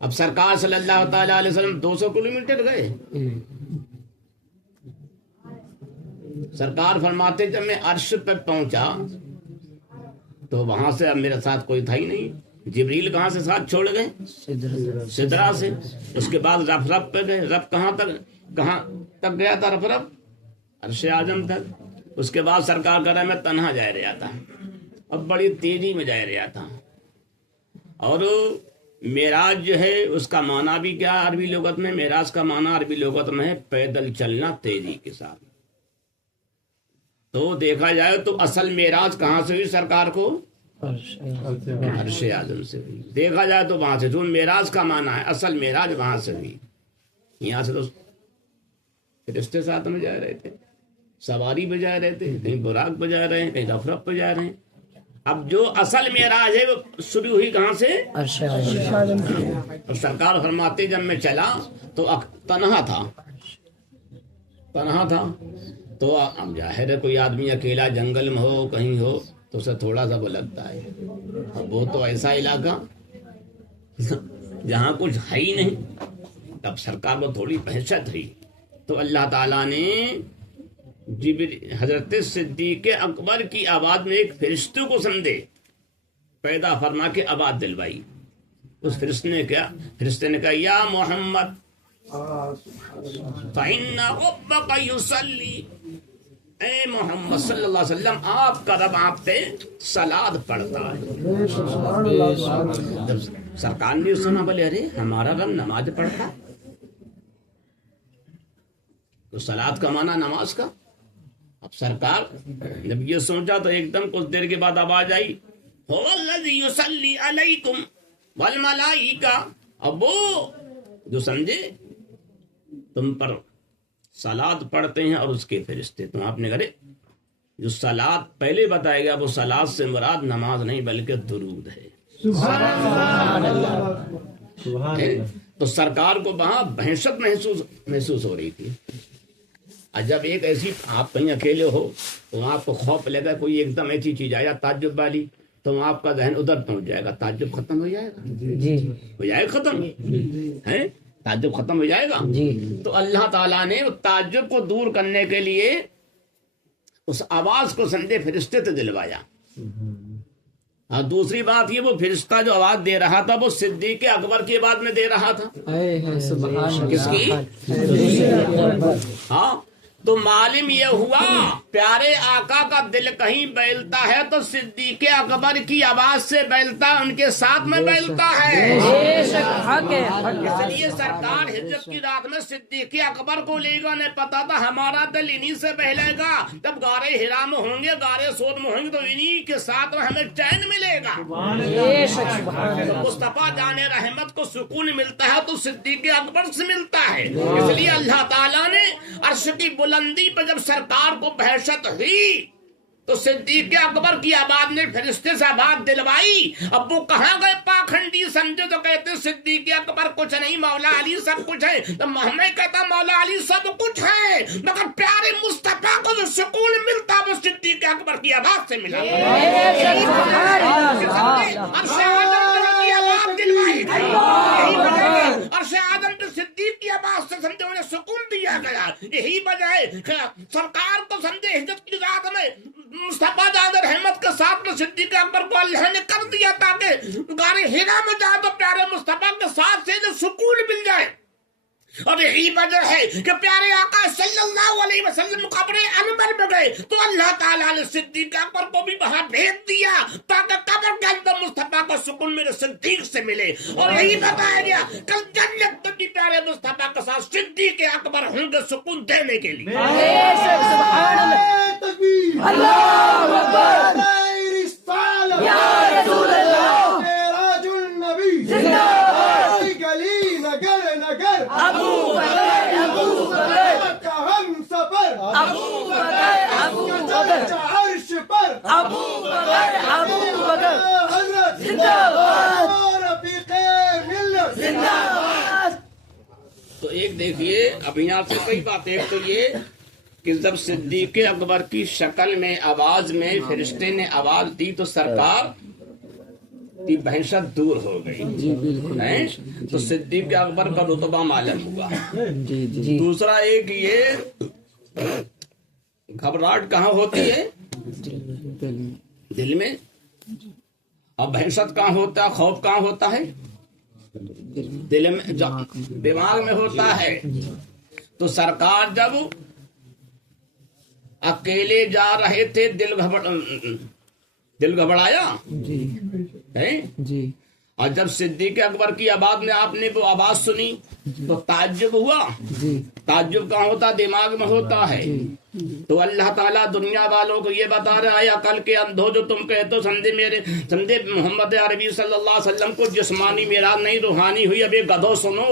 اب سرکار صلی اللہ تعالیٰ علیہ وسلم 200 کلومیٹر گئے. سرکار فرماتے جب میں عرش پہ پہنچا تو وہاں سے اب میرے ساتھ کوئی تھا ہی نہیں. جبریل کہاں سے ساتھ چھوڑ گئے؟ سدرا سے. اس کے بعد رف رف پہ گئے. رف کہاں تک گیا تھا؟ رف رف عرش اعظم تک. اس کے بعد سرکار کہہ رہا ہے میں تنہا جا رہا تھا. اب بڑی تیزی میں جا رہا تھا. اور معراج جو ہے اس کا معنی بھی کیا عربی لغت میں؟ معراج کا معنی عربی لغت میں ہے پیدل چلنا تیزی کے ساتھ. تو دیکھا جائے تو اصل معراج کہاں سے ہوئی سرکار کو؟ عرش اعظم سے ہوئی. دیکھا جائے تو وہاں سے جو معراج کا معنی ہے اصل معراج وہاں سے ہوئی. یہاں سے تو فرشتے ساتھ میں جا رہے تھے, سواری پہ جا رہے تھے, کہیں براق پہ جا رہے ہیں, کہیں رف رف پہ جا رہے ہیں. اب جو اصل معراج ہے وہ شروع ہوئی کہاں سے؟ عرش اعظم. اور سرکار فرماتے جب میں چلا تو تنہا تھا. تو اب ظاہر ہے کوئی آدمی اکیلا جنگل میں ہو کہیں ہو تو اسے تھوڑا سا وہ لگتا ہے. اب وہ تو ایسا علاقہ جہاں کچھ ہے ہی نہیں. تب سرکار کو تھوڑی دہشت ہوئی تو اللہ تعالیٰ نے حضرت صدیق اکبر کی آواز میں ایک فرشتے کو سمجھے پیدا فرما کے آواز دلوائی. اس فرشتے نے کہا یا محمد فإن ربک یصلی, اے محمد صلی اللہ علیہ وسلم آپ کا رب آپ پہ صلات پڑھتا ہے. جب سرکار نے سنا بولے ارے ہمارا رب نماز پڑھتا. تو صلات کا معنی نماز کا. اب سرکار جب یہ سوچا تو ایک دم کچھ دیر کے بعد آواز آئی هو الذی یصلی علیکم والملائکہ. اب وہ جو سمجھے تم پر صلات پڑھتے ہیں اور اس کے فرشتے. تو آپ نے کہا جو صلات پہلے بتائے گا وہ صلات سے مراد نماز نہیں بلکہ درود ہے. تو سرکار کو وہاں دہشت محسوس ہو رہی تھی. جب ایک ایسی آپ کہیں اکیلے ہو تو آپ کو خوف لگا کوئی ایک دم ایسی چیز آیا تعجب والی تو آپ کا ذہن ادھر پہنچ جائے گا. تعجب ختم ہو جائے گا. ہو جائے گا ختم ہے. تعجب ختم ہو جائے گا. تو اللہ تعالیٰ نے تعجب کو دور کرنے کے لیے اس آواز کو سمجھے فرشتے سے دلوایا. اور دوسری بات یہ وہ فرشتہ جو آواز دے رہا تھا وہ صدیق اکبر کی آواز میں دے رہا تھا. کس کی؟ ہاں. تو معلوم یہ ہوا پیارے آقا کا دل کہیں بیلتا ہے تو صدیق اکبر کی آواز سے بیلتا, ان کے ساتھ میں بیلتا ہے. اس لیے سرکار ہجرت کی رات میں صدیق اکبر کو لے گا. نے پتا تھا ہمارا دل انہی سے بہلے گا. جب غارِ حرا میں ہوں گے, غارِ صور میں ہوں گے تو انہی کے ساتھ میں ہمیں چین ملے گا. مصطفیٰ جان رحمت کو سکون ملتا ہے تو صدیق اکبر سے ملتا ہے. اس لیے اللہ تعالیٰ نے عرش کی بلندی پہ جب سرکار کو دہشت ہوئی تو صدیق اکبر کی آواز نے فرشتے سے آواز دلوائی. اب وہ کہاں گئے پاکھنڈی سمجھے تو کہتے صدیق اکبر کچھ نہیں, مولا علی سب کچھ ہے. تو محمد کہتا مولا علی سب کچھ ہے مگر پیارے مصطفیٰ کو جو سکون ملتا وہ صدیق اکبر کی آواز سے ملا. عرش اعظم پہ صدیق کی آواز سے سمجھے انہیں سکون دیا گیا. یہی وجہ ہے سرکار کو سمجھے ہجرت کی رات میں مصطفیٰ جان رحمت کے ساتھ میں صدیق اکبر کو اللہ نے کر دیا تاکہ غار حرا میں جائے تو پیارے مصطفیٰ کے ساتھ سے سکون مل جائے. اور یہی وجہ ہے کہ پیارے آقا صلی اللہ علیہ وسلم قبر انور میں گئے تو اللہ تعالیٰ نے صدیق اکبر کو بھی وہاں بھیج دیا تاکہ قبر کے اندر مصطفیٰ کو سکون میرے صدیق سے ملے. اور یہی بتایا گیا کل جنت میں بھی پیارے مصطفیٰ کے ساتھ صدیق اکبر ہوں گے سکون دینے کے لیے. اللہ اکبر یا رسول اللہ معراج النبی زندہ باد. گلی نگر نگر ابو بکر کا ہم سفر ابو بکر عرش پر ابو بکر حضرت زندہ باد رفیق ملت زندہ باد. تو ایک دیکھیے اب یہاں سے کئی باتیں. ایک تو یہ کہ جب صدیق اکبر کی شکل میں آواز میں فرشتے نے آواز دی تو سرکار کی بحثت دور ہو گئی جی بالکل ہیں؟ تو صدیق اکبر کا رتبہ معلوم ہوا. جی جی دوسرا ایک یہ گھبراہٹ کہاں ہوتی ہے؟ دل میں. اب بحثت کہاں ہوتا ہے؟ خوف کہاں ہوتا ہے؟ دل میں، دماغ میں ہوتا ہے. تو سرکار جب اکیلے جا رہے تھے دل گھبرایا جی ہیں؟ جی اور جب صدیق اکبر کی آواز میں آپ نے وہ آواز سنی تو تعجب ہوا. جی تعجب کہاں ہوتا؟ دماغ میں ہوتا ہے. تو اللہ تعالیٰ دنیا والوں کو یہ بتا رہا ہے، عقل کے اندھو جو تم کہتے ہو سمجھے محمد عربی صلی اللہ علیہ وسلم کو جسمانی معراج نہیں روحانی ہوئی. اب یہ گدھو سنو،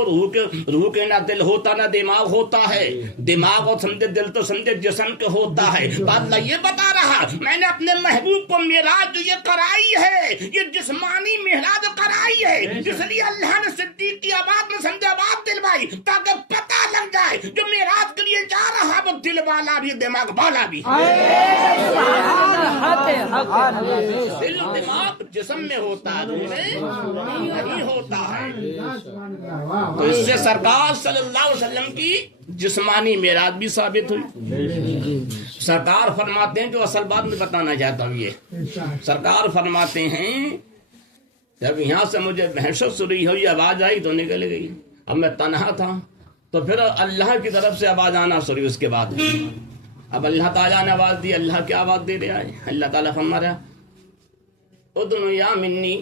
روح کے نہ دل ہوتا نہ دماغ ہوتا ہے. دماغ اور سمجھے دل تو سمجھے جسم کے ہوتا ہے. تو اللہ یہ بتا رہا میں نے اپنے محبوب کو معراج جو یہ کرائی ہے، یہ جسمانی معراج کرائی ہے، اس لیے اللہ نے صدیق کی آواز میں سمجھے آواز دلوائی تاکہ پتہ لگ جائے جو معراج کے لیے جا رہا وہ دل والا بھی دماغ والا بھی. دل دماغ جسم میں ہوتا ہے، روح میں نہیں ہوتا ہے. تو اس سے سرکار صلی اللہ علیہ وسلم کی جسمانی معراج بھی ثابت ہوئی. سرکار فرماتے ہیں، جو اصل بات میں بتانا چاہتا ہوں، یہ سرکار فرماتے ہیں جب یہاں سے مجھے بحثت سنی ہوئی آواز آئی تو نکل گئی. اب میں تنہا تھا تو پھر اللہ کی طرف سے آواز آنا سنی. اس کے بعد اب اللہ تعالیٰ نے آواز دی. اللہ کی آواز دے رہا ہے. اللہ تعالیٰ فرما رہا ادنو یا منی،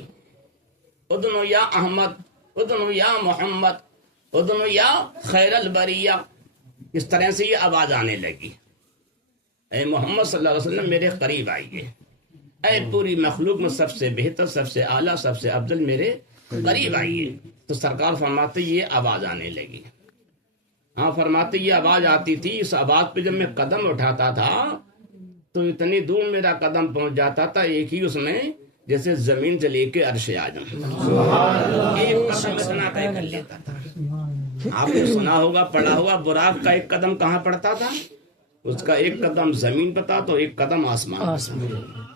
ادنو یا احمد، ادنو یا محمد، ادنو یا خیر البریہ. اس طرح سے یہ آواز آنے لگی، اے محمد صلی اللہ علیہ وسلم میرے قریب آئیے، اے پوری مخلوق میں سب سے بہتر، سب سے اعلیٰ، سب سے افضل میرے قریب آئیے. تو سرکار فرماتے یہ آواز آنے لگی. ہاں فرماتے یہ آواز آتی تھی. اس آواز پہ جب میں قدم اٹھاتا تھا تو اتنی دور میرا قدم پہنچ جاتا تھا، ایک ہی اس میں جیسے زمین سے لے کے عرش اعظم ایک قدم اتنا طے کر لیتا تھا. آپ نے سنا ہوگا، پڑھا ہوگا، براق کا ایک قدم کہاں پڑتا تھا؟ اس کا ایک قدم زمین پہ تھا تو ایک قدم آسمان.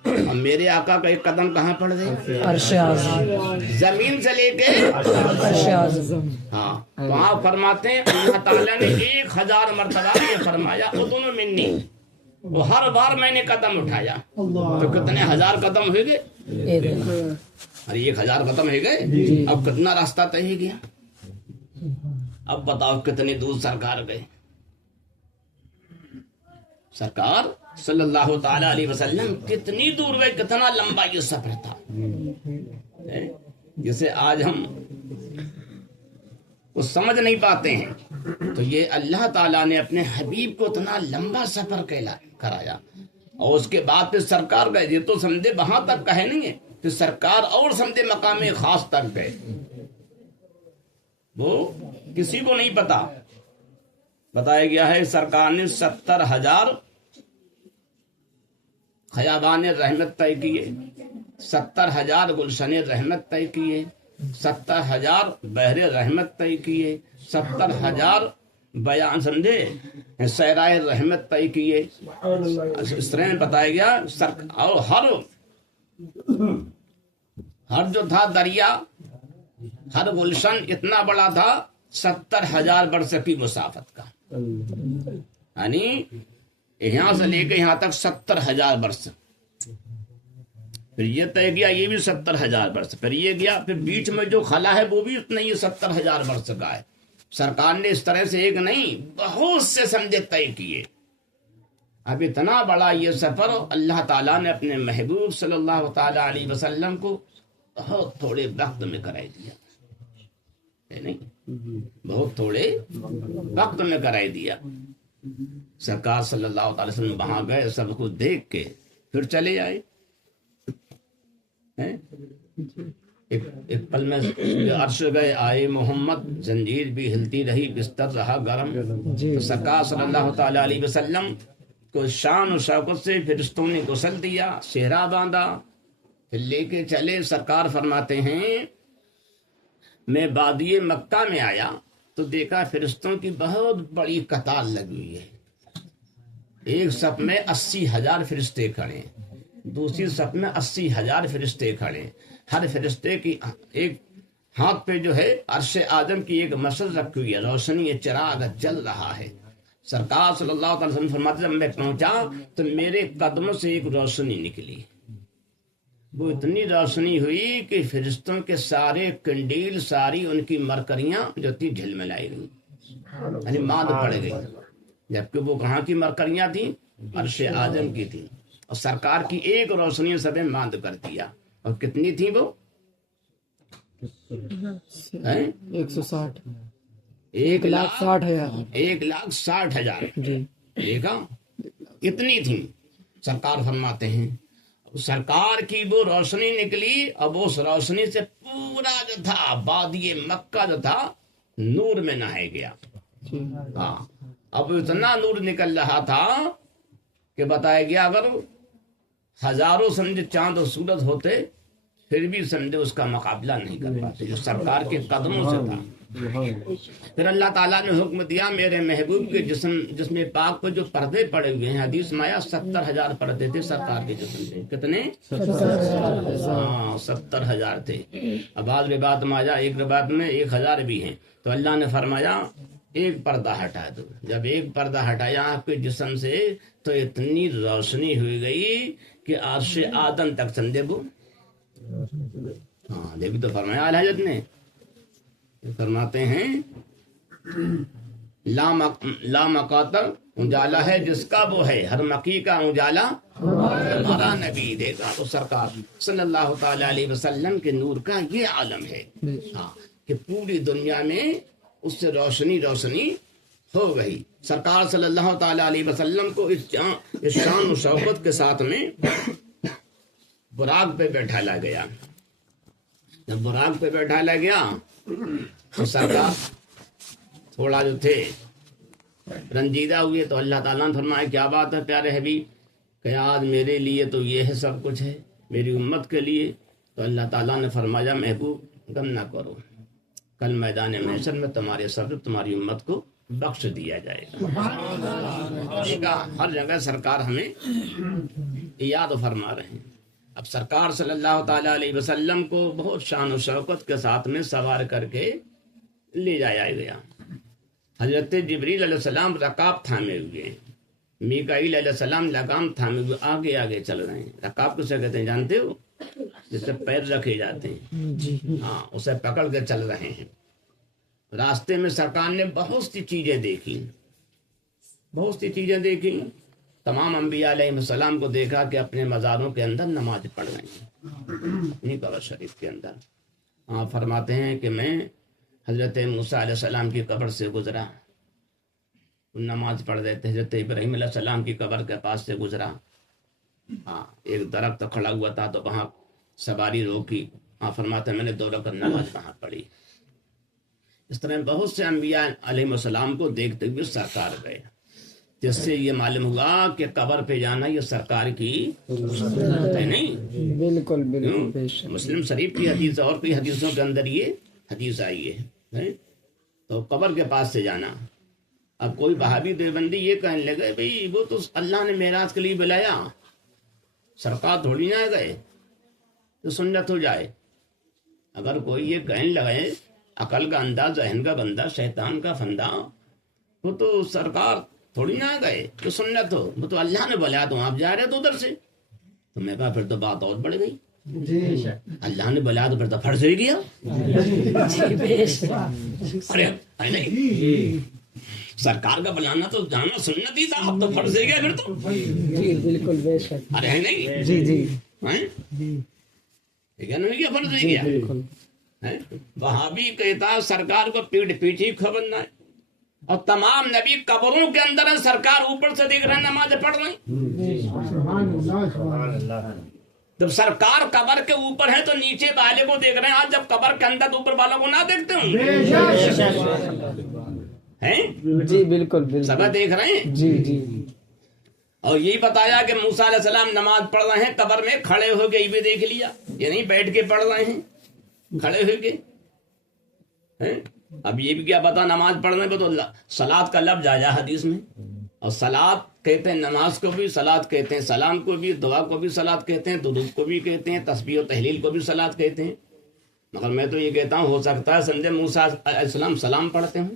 اور میرے آقا کا ایک قدم کہاں پڑ گئے؟ عرش اعظم، زمین سے لے کے عرش اعظم. ہاں تو آپ فرماتے ہیں اللہ تعالیٰ نے 1000 مرتبہ یہ فرمایا ادنو منی. وہ ہر بار میں نے قدم اٹھایا تو کتنے 1000 قدم ہوئے گئے؟ ارے 1000 قدم ہو گئے. اب کتنا راستہ طے گیا؟ اب بتاؤ کتنے دور سرکار گئے. سرکار صلی اللہ تعالی علیہ وسلم کتنی دور گئے، کتنا لمبا یہ سفر تھا. جسے آج ہم کچھ سمجھ نہیں پاتے ہیں، تو یہ اللہ تعالیٰ نے اپنے حبیب کو اتنا لمبا سفر کرایا. اور اس کے بعد پھر سرکار گئے. یہ تو سمجھے وہاں تک کہے نہیں ہے، پھر سرکار اور سمجھے مقام خاص تک گئے. وہ کسی کو نہیں پتا. بتایا گیا ہے سرکار نے 70,000 خیابان رحمت طے کیے، 70,000 گلشن رحمت طے کیے، 70,000 بحر رحمت طے کیے، 70,000 بیان سمجھے سیرائے رحمت طے کیے. اس طرح بتایا گیا. اور ہر جو تھا دریا، ہر گلشن اتنا بڑا تھا 70,000 برس کی مسافت کا. یعنی یہاں سے لے کے یہاں تک 70,000 برس. پھر یہ طے گیا یہ بھی 70,000 برس. پھر یہ گیا، پھر بیچ میں جو خلا ہے وہ بھی اتنا ہی 70,000 برس کا ہے. سرکار نے اس طرح سے ایک نہیں بہت سے سمجھے طے کیے. اب اتنا بڑا یہ سفر اللہ تعالیٰ نے اپنے محبوب صلی اللہ تعالی علیہ وسلم کو بہت تھوڑے وقت میں کرائی دیا. نہیں، بہت تھوڑے وقت میں کرائی دیا. سرکار صلی اللہ تعالی وسلم وہاں گئے، سب کو دیکھ کے پھر چلے آئے. ایک پل میں عرش گئے آئے محمد، زنجیر بھی ہلتی رہی، بستر رہا گرم. تو سرکار صلی اللہ تعالی علیہ وسلم کو شان و شوکت سے فرشتوں نے غسل دیا، صحرا باندھا، پھر لے کے چلے. سرکار فرماتے ہیں میں وادی مکہ میں آیا تو دیکھا فرشتوں کی بہت بڑی قطار لگی ہوئی ہے. ایک صف میں 80,000 فرشتے کھڑے، دوسری صف میں 80,000 فرشتے کھڑے. ہر فرشتے کی ایک ہاتھ پہ جو ہے عرش آدم کی ایک مسل رکھی ہوئی ہے، روشنی یہ چراغ جل رہا ہے۔ سرکار صلی اللہ علیہ وسلم فرماتے جب میں پہنچا تو میرے قدموں سے ایک روشنی نکلی، وہ اتنی روشنی ہوئی کہ فرشتوں کے سارے کنڈیل، ساری ان کی مرکریاں جو تھی جھلملائی گئی، یعنی ماند پڑ گئی، جبکہ وہ کہاں کی مرکریاں تھیں؟ عرش آدم کی تھیں، اور سرکار کی ایک روشنی سب ماند کر دیا۔ اور کتنی تھی وہ؟ 160 1,60,000 1,60,000 1,60,000 جی دیکھا کتنی تھی؟ سرکار فرماتے ہیں سرکار کی وہ روشنی نکلی، اب اس روشنی سے پورا جو تھا وادی مکہ جو تھا نور میں نہائے گیا۔ ہاں اب اتنا نور نکل رہا تھا کہ بتایا گیا اگر ہزاروں سمجھے چاند اور سورج ہوتے پھر بھی سمجھے اس کا مقابلہ نہیں کر پاتے جو سرکار کے قدموں سے تھا۔ پھر اللہ تعالیٰ نے حکم دیا میرے محبوب کے جسم پاک پر جو پردے پڑے ہوئے ہیں، حدیث میں آیا 70,000 پردے تھے سرکار کے جسم پہ۔ کتنے؟ 70,000 تھے۔ اب بعض روایت میں آیا ایک روایت میں 1,000 بھی ہیں، تو اللہ نے فرمایا ایک پردہ ہٹا دو۔ جب ایک پردہ ہٹایا آپ کے جسم سے تو اتنی روشنی ہوئی گئی کہ عرش آدم تک سمجھے وہ، ہاں دیکھ تو فرمایا اعلی حضرت نے فرماتے ہیں لا مقاتل اجالا ہے جس کا وہ ہے، ہر مکی کا اجالا ہمارا نبی دے گا۔ تو سرکار صلی اللہ تعالی علیہ وسلم کے نور کا یہ عالم ہے، ہاں کہ پوری دنیا میں اس سے روشنی ہو گئی۔ سرکار صلی اللہ تعالی علیہ وسلم کو اس شان و شوکت کے ساتھ میں براق پہ بیٹھالا گیا۔ جب براق پہ بیٹھالا گیا تو سرکار تھوڑا جو تھے رنجیدہ ہوئے، تو اللہ تعالیٰ نے فرمایا کیا بات ہے پیارے حبیب، کہ آج میرے لیے تو یہ ہے سب کچھ ہے، میری امت کے لیے۔ تو اللہ تعالیٰ نے فرمایا محبوب غم نہ کرو، کل میدان محشر میں تمہارے سبب تمہاری امت کو بخش دیا جائے گا۔ ہر جگہ سرکار ہمیں یاد فرما رہے ہیں۔ اب سرکار صلی اللہ تعالی علیہ وسلم کو بہت شان و شوکت کے ساتھ میں سوار کر کے لے جایا گیا۔ حضرت جبریل علیہ السلام رکاب تھامے ہوئے، میکائیل علیہ السلام لگام تھامے ہوئے آگے آگے چل رہے ہیں۔ رکاب کسے کہتے ہیں جانتے ہو؟ جس سے پیر رکھے جاتے ہیں، ہاں اسے پکڑ کے چل رہے ہیں۔ راستے میں سرکار نے بہت سی چیزیں دیکھی، تمام انبیاء علیہ السلام کو دیکھا کہ اپنے مزاروں کے اندر نماز پڑھ رہے ہیں، اپنی قبر شریف کے اندر۔ ہاں فرماتے ہیں کہ میں حضرت موسیٰ علیہ السلام کی قبر سے گزرا، نماز پڑھ رہے تھے۔ حضرت ابراہیم علیہ السلام کی قبر کے پاس سے گزرا، ہاں ایک درخت کھڑا ہوا تھا تو وہاں سواری روکی، ہاں فرماتے ہیں میں نے 2 رکعت نماز وہاں پڑھی۔ اس طرح بہت سے انبیاء علیہ السلام کو دیکھتے ہوئے سرکار گئے، جس سے یہ معلوم ہوا کہ قبر پہ جانا یہ سرکار کی سنت ہے۔ نہیں بالکل بے شک۔ مسلم شریف کی حدیث اور کئی حدیثوں کے اندر یہ حدیث آئی ہے، تو قبر کے پاس سے جانا۔ اب کوئی وہابی دیوبندی یہ کہنے لگے بھئی وہ تو اللہ نے معراج کے لیے بلایا، سرکار تھوڑی نہ گئے تو سنت ہو جائے۔ اگر کوئی یہ کہنے لگے عقل کا اندھا، ذہن کا بندہ، شیطان کا فندہ، وہ تو سرکار تھوڑی نہ گئے تو سنت ہو، وہ تو اللہ نے بلایا تو آپ جا رہے تو ادھر سے۔ تو میں کہا پھر تو بات اور بڑھ گئی، اللہ نے بلایا تو پھر تو فرض ہی گیا۔ ارے نہیں، سرکار کا بلانا تو جانا سنت ہی تھا، اب تو فرض ہی گیا پھر تو۔ جی بالکل بے شک۔ ارے نہیں، جی کیا فرض ہی گیا؟ بالکل۔ وہاں بھی کہتا سرکار کو پیٹ پیچھے کھبرنا ہے، اور تمام نبی قبروں کے اندر ہے، سرکار اوپر سے دیکھ رہے ہیں نماز پڑھ رہے ہیں۔ جب سرکار قبر کے اوپر ہے تو نیچے والے کو دیکھ رہے ہیں، آج جب قبر کے اندر تو اوپر والوں کو نہ دیکھتے ہوں جی بالکل سب دیکھ رہے ہیں۔ جی اور یہی بتایا کہ موسیٰ علیہ السلام نماز پڑھ رہے ہیں قبر میں، کھڑے ہو کے یہ بھی دیکھ لیا، یہ نہیں بیٹھ کے پڑھ رہے ہیں، کھڑے ہو کے۔ اب یہ بھی کیا پتا نماز پڑھنے پہ تو صلاۃ کا لفظ آیا حدیث میں، اور صلاۃ کہتے ہیں نماز کو بھی صلات کہتے ہیں, سلام کو بھی, دعا کو بھی صلات کہتے ہیں, درود کو بھی کہتے ہیں, تسبیح و تحلیل کو بھی صلات کہتے ہیں. مگر میں تو یہ کہتا ہوں ہو سکتا ہے سمجھے موسیٰ علیہ السلام سلام پڑھتے ہوں.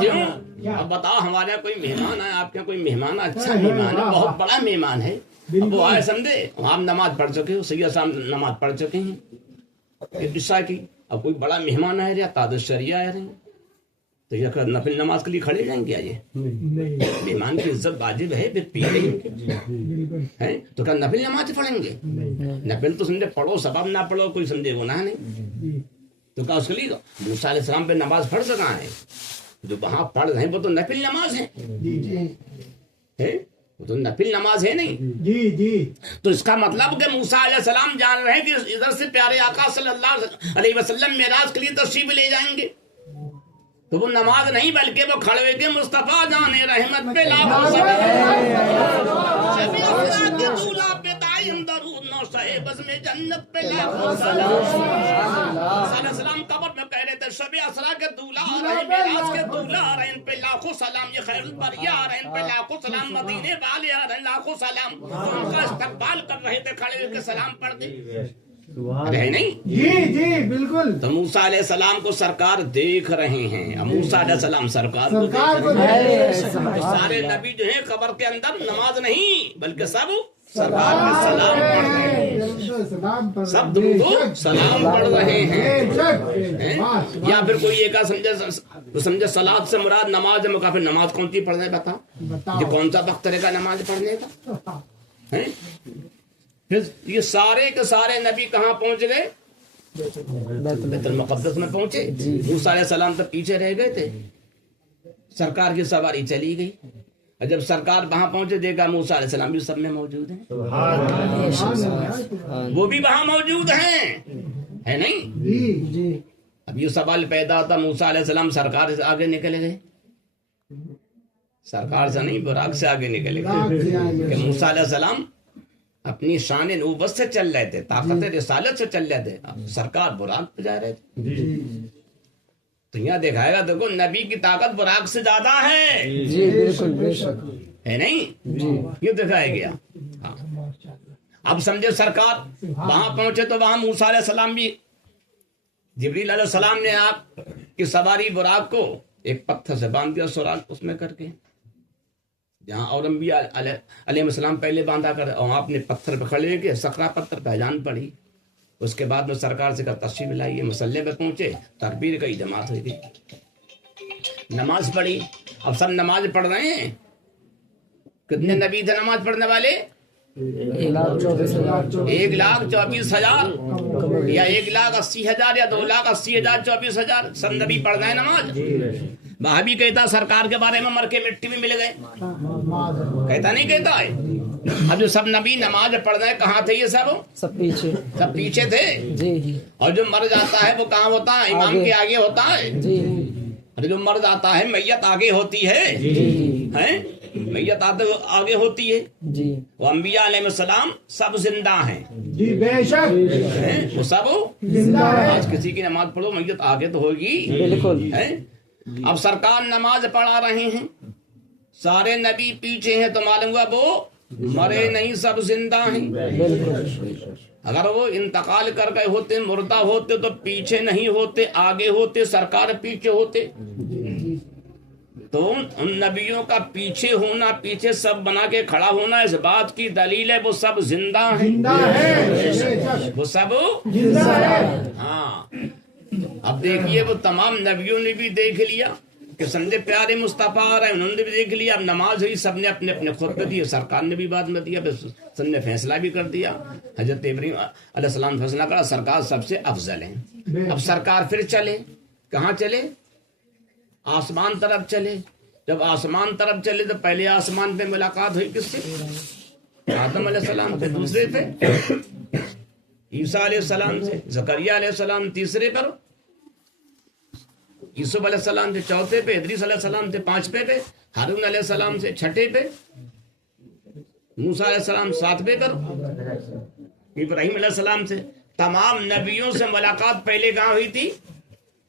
کیوں؟ اب بتاؤ ہمارے یہاں کوئی مہمان ہے, آپ کے یہاں کوئی مہمان, اچھا مہمان ہے, بہت بڑا مہمان ہے, اب وہ آئے سمجھے, آپ نماز پڑھ چکے ہو, سید صاحب نماز پڑھ چکے ہیں عشاء کی, اب کوئی بڑا مہمان آئے رہا, قادر شریعہ آئے رہے, تو یہ نفل نماز کے لیے کھڑے جائیں گے؟ یہ مہمان کی عزت واجب ہے, پھر پی ہے تو کیا نفل نماز پڑھیں گے؟ نفل تو سمجھے پڑھو, سبب نہ پڑھو کوئی سمجھے گناہ نہیں, تو کیا اس کے لیے موسیٰ علیہ السلام پہ نماز پڑھ سکا ہے, جو وہاں پڑھ رہے ہیں وہ تو نفل نماز ہے, وہ تو نفل نماز ہے نہیں. جی جی. تو اس کا مطلب کہ موسیٰ علیہ السلام جان رہے ہیں کہ ادھر سے پیارے آقا صلی اللہ علیہ وسلم معراج کے لیے تشریف لے جائیں گے, تو وہ نماز نہیں بلکہ وہ کھڑے کے مصطفیٰ جان رحمت پہ لاکھوں جنت پہ لاکھوں سلام قبر میں کہہ رہے تھے شب اسرا کے دولہ آ رہے ہیں, معراج کے دولہ آ رہے ہیں, ان پہ لاکھوں سلام, یہ خیر البریہ آ رہے ہیں, ان پہ لاکھوں سلام, مدینے والے آ رہے ہیں, لاکھوں سلام, ان کا استقبال کر رہے تھے کھڑے ہو کے سلام پڑھتے ہے نہیں. جی جی بالکل. تو موسیٰ علیہ السلام کو سرکار دیکھ رہے ہیں, اب موسیٰ علیہ السلام سرکار کو سارے نبی جو ہیں قبر کے اندر نماز نہیں بلکہ سب سرکار کا سلام پڑھ رہے ہیں, سب درود و سلام پڑھ رہے ہیں. یا پھر کوئی یہ کہا سمجھے صلاۃ سے مراد نماز ہے, پھر نماز کون سی پڑھنا ہے بتا, یہ کون سا وقت رہے گا نماز پڑھنے کا؟ پھر یہ سارے کے سارے نبی کہاں پہنچ گئے؟ بیت المقدس میں پہنچے. موسیٰ علیہ السلام تو پیچھے رہ گئے تھے, سرکار کی سواری چلی گئی, اور جب سرکار وہاں پہنچے دیکھا موسیٰ علیہ السلام بھی سب میں موجود ہیں, وہ بھی وہاں موجود ہیں, ہے نہیں؟ اب یہ سوال پیدا ہوتا موسیٰ علیہ السلام سرکار سے آگے نکل گئے, سرکار سے نہیں براق سے آگے نکل گئے, کہ موسیٰ علیہ السلام اپنی شان نبوت سے چل رہے تھے, طاقت رسالت سے چل رہے تھے, سرکار براق پہ جا رہے تھے. تو یہاں دکھائے گا دیکھو نبی کی طاقت براق سے زیادہ ہے, جی بالکل بے شک ہے نہیں, یہ دکھایا گیا. اب سمجھے سرکار وہاں پہنچے تو وہاں موسیٰ علیہ السلام بھی, جبریل علیہ السلام نے آپ کی سواری براق کو ایک پتھر سے باندھ دیا, سوراخ اس میں کر کے, جہاں اور انبیاء علیہ السلام پہلے باندھا کر, اور آپ نے پتھر پہ کھڑے کے سکرا پتھر پہ اذان پڑھی. اس کے بعد میں سرکار سے تشریف لائیے, مسلح پہ پہنچے, تکبیر کی جماعت ہوئی تھی, نماز پڑھی. اب سب نماز پڑھ رہے ہیں, کتنے نبی تھے نماز پڑھنے والے؟ 1,24,000 یا 1,80,000 یا 2,80,000 24,000 سب نبی پڑھ رہے ہیں نماز. وہاں بھی کہتا سرکار کے بارے میں مر کے مٹی میں مل گئے, کہتا نہیں کہتا ہے. اب جو سب نبی نماز پڑھ رہے ہیں کہاں تھے؟ یہ سب پیچھے تھے. جی. اور جو مر جاتا ہے وہ کہاں ہوتا ہے؟ امام کے آگے ہوتا ہے. اور جو مر جاتا ہے میت آگے ہوتی ہے, میت آگے ہوتی ہے. وہ انبیاء علیہ السلام سب زندہ ہیں, جی بے شک وہ سب آج کسی کی نماز پڑھو میت آگے تو ہوگی, بالکل. اب سرکار نماز پڑھا رہے ہیں, سارے نبی پیچھے ہیں, تو معلوم ہوا وہ مرے نہیں, سب زندہ ہیں. اگر وہ انتقال کر گئے ہوتے, مردہ ہوتے, تو پیچھے نہیں ہوتے, آگے ہوتے, سرکار پیچھے ہوتے. تو ان نبیوں کا پیچھے ہونا, پیچھے سب بنا کے کھڑا ہونا, اس بات کی دلیل ہے وہ سب زندہ ہیں, وہ سب ہاں. اب دیکھیے وہ تمام نبیوں نے بھی دیکھ لیا کہ سمجھے پیارے مصطفیٰ آ رہے ہیں, انہوں نے بھی دیکھ لیا. اب نماز ہوئی, سب نے اپنے اپنے خود پہ دی, سرکار نے بھی بعد میں دیا, سب نے فیصلہ بھی کر دیا. حضرت ابراہیم علیہ السلام فیصلہ کرا سرکار سب سے افضل ہیں. اب سرکار پھر چلے, کہاں چلے؟ آسمان طرف چلے. جب آسمان طرف چلے تو پہلے آسمان پہ ملاقات ہوئی کس سے؟ آدم علیہ السلام سے. دوسرے پہ عیسیٰ علیہ السلام سے. زکریا علیہ السلام تیسرے پر, یوسف علیہ السلام سے چوتھے پہ, ادریس علیہ السلام سے پانچویں پہ, ہارون علیہ السلام سے چھٹے پہ, موسیٰ علیہ السلام ساتویں پر, ابراہیم علیہ السلام سے. تمام نبیوں سے ملاقات پہلے کہاں ہوئی تھی؟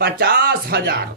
50,000।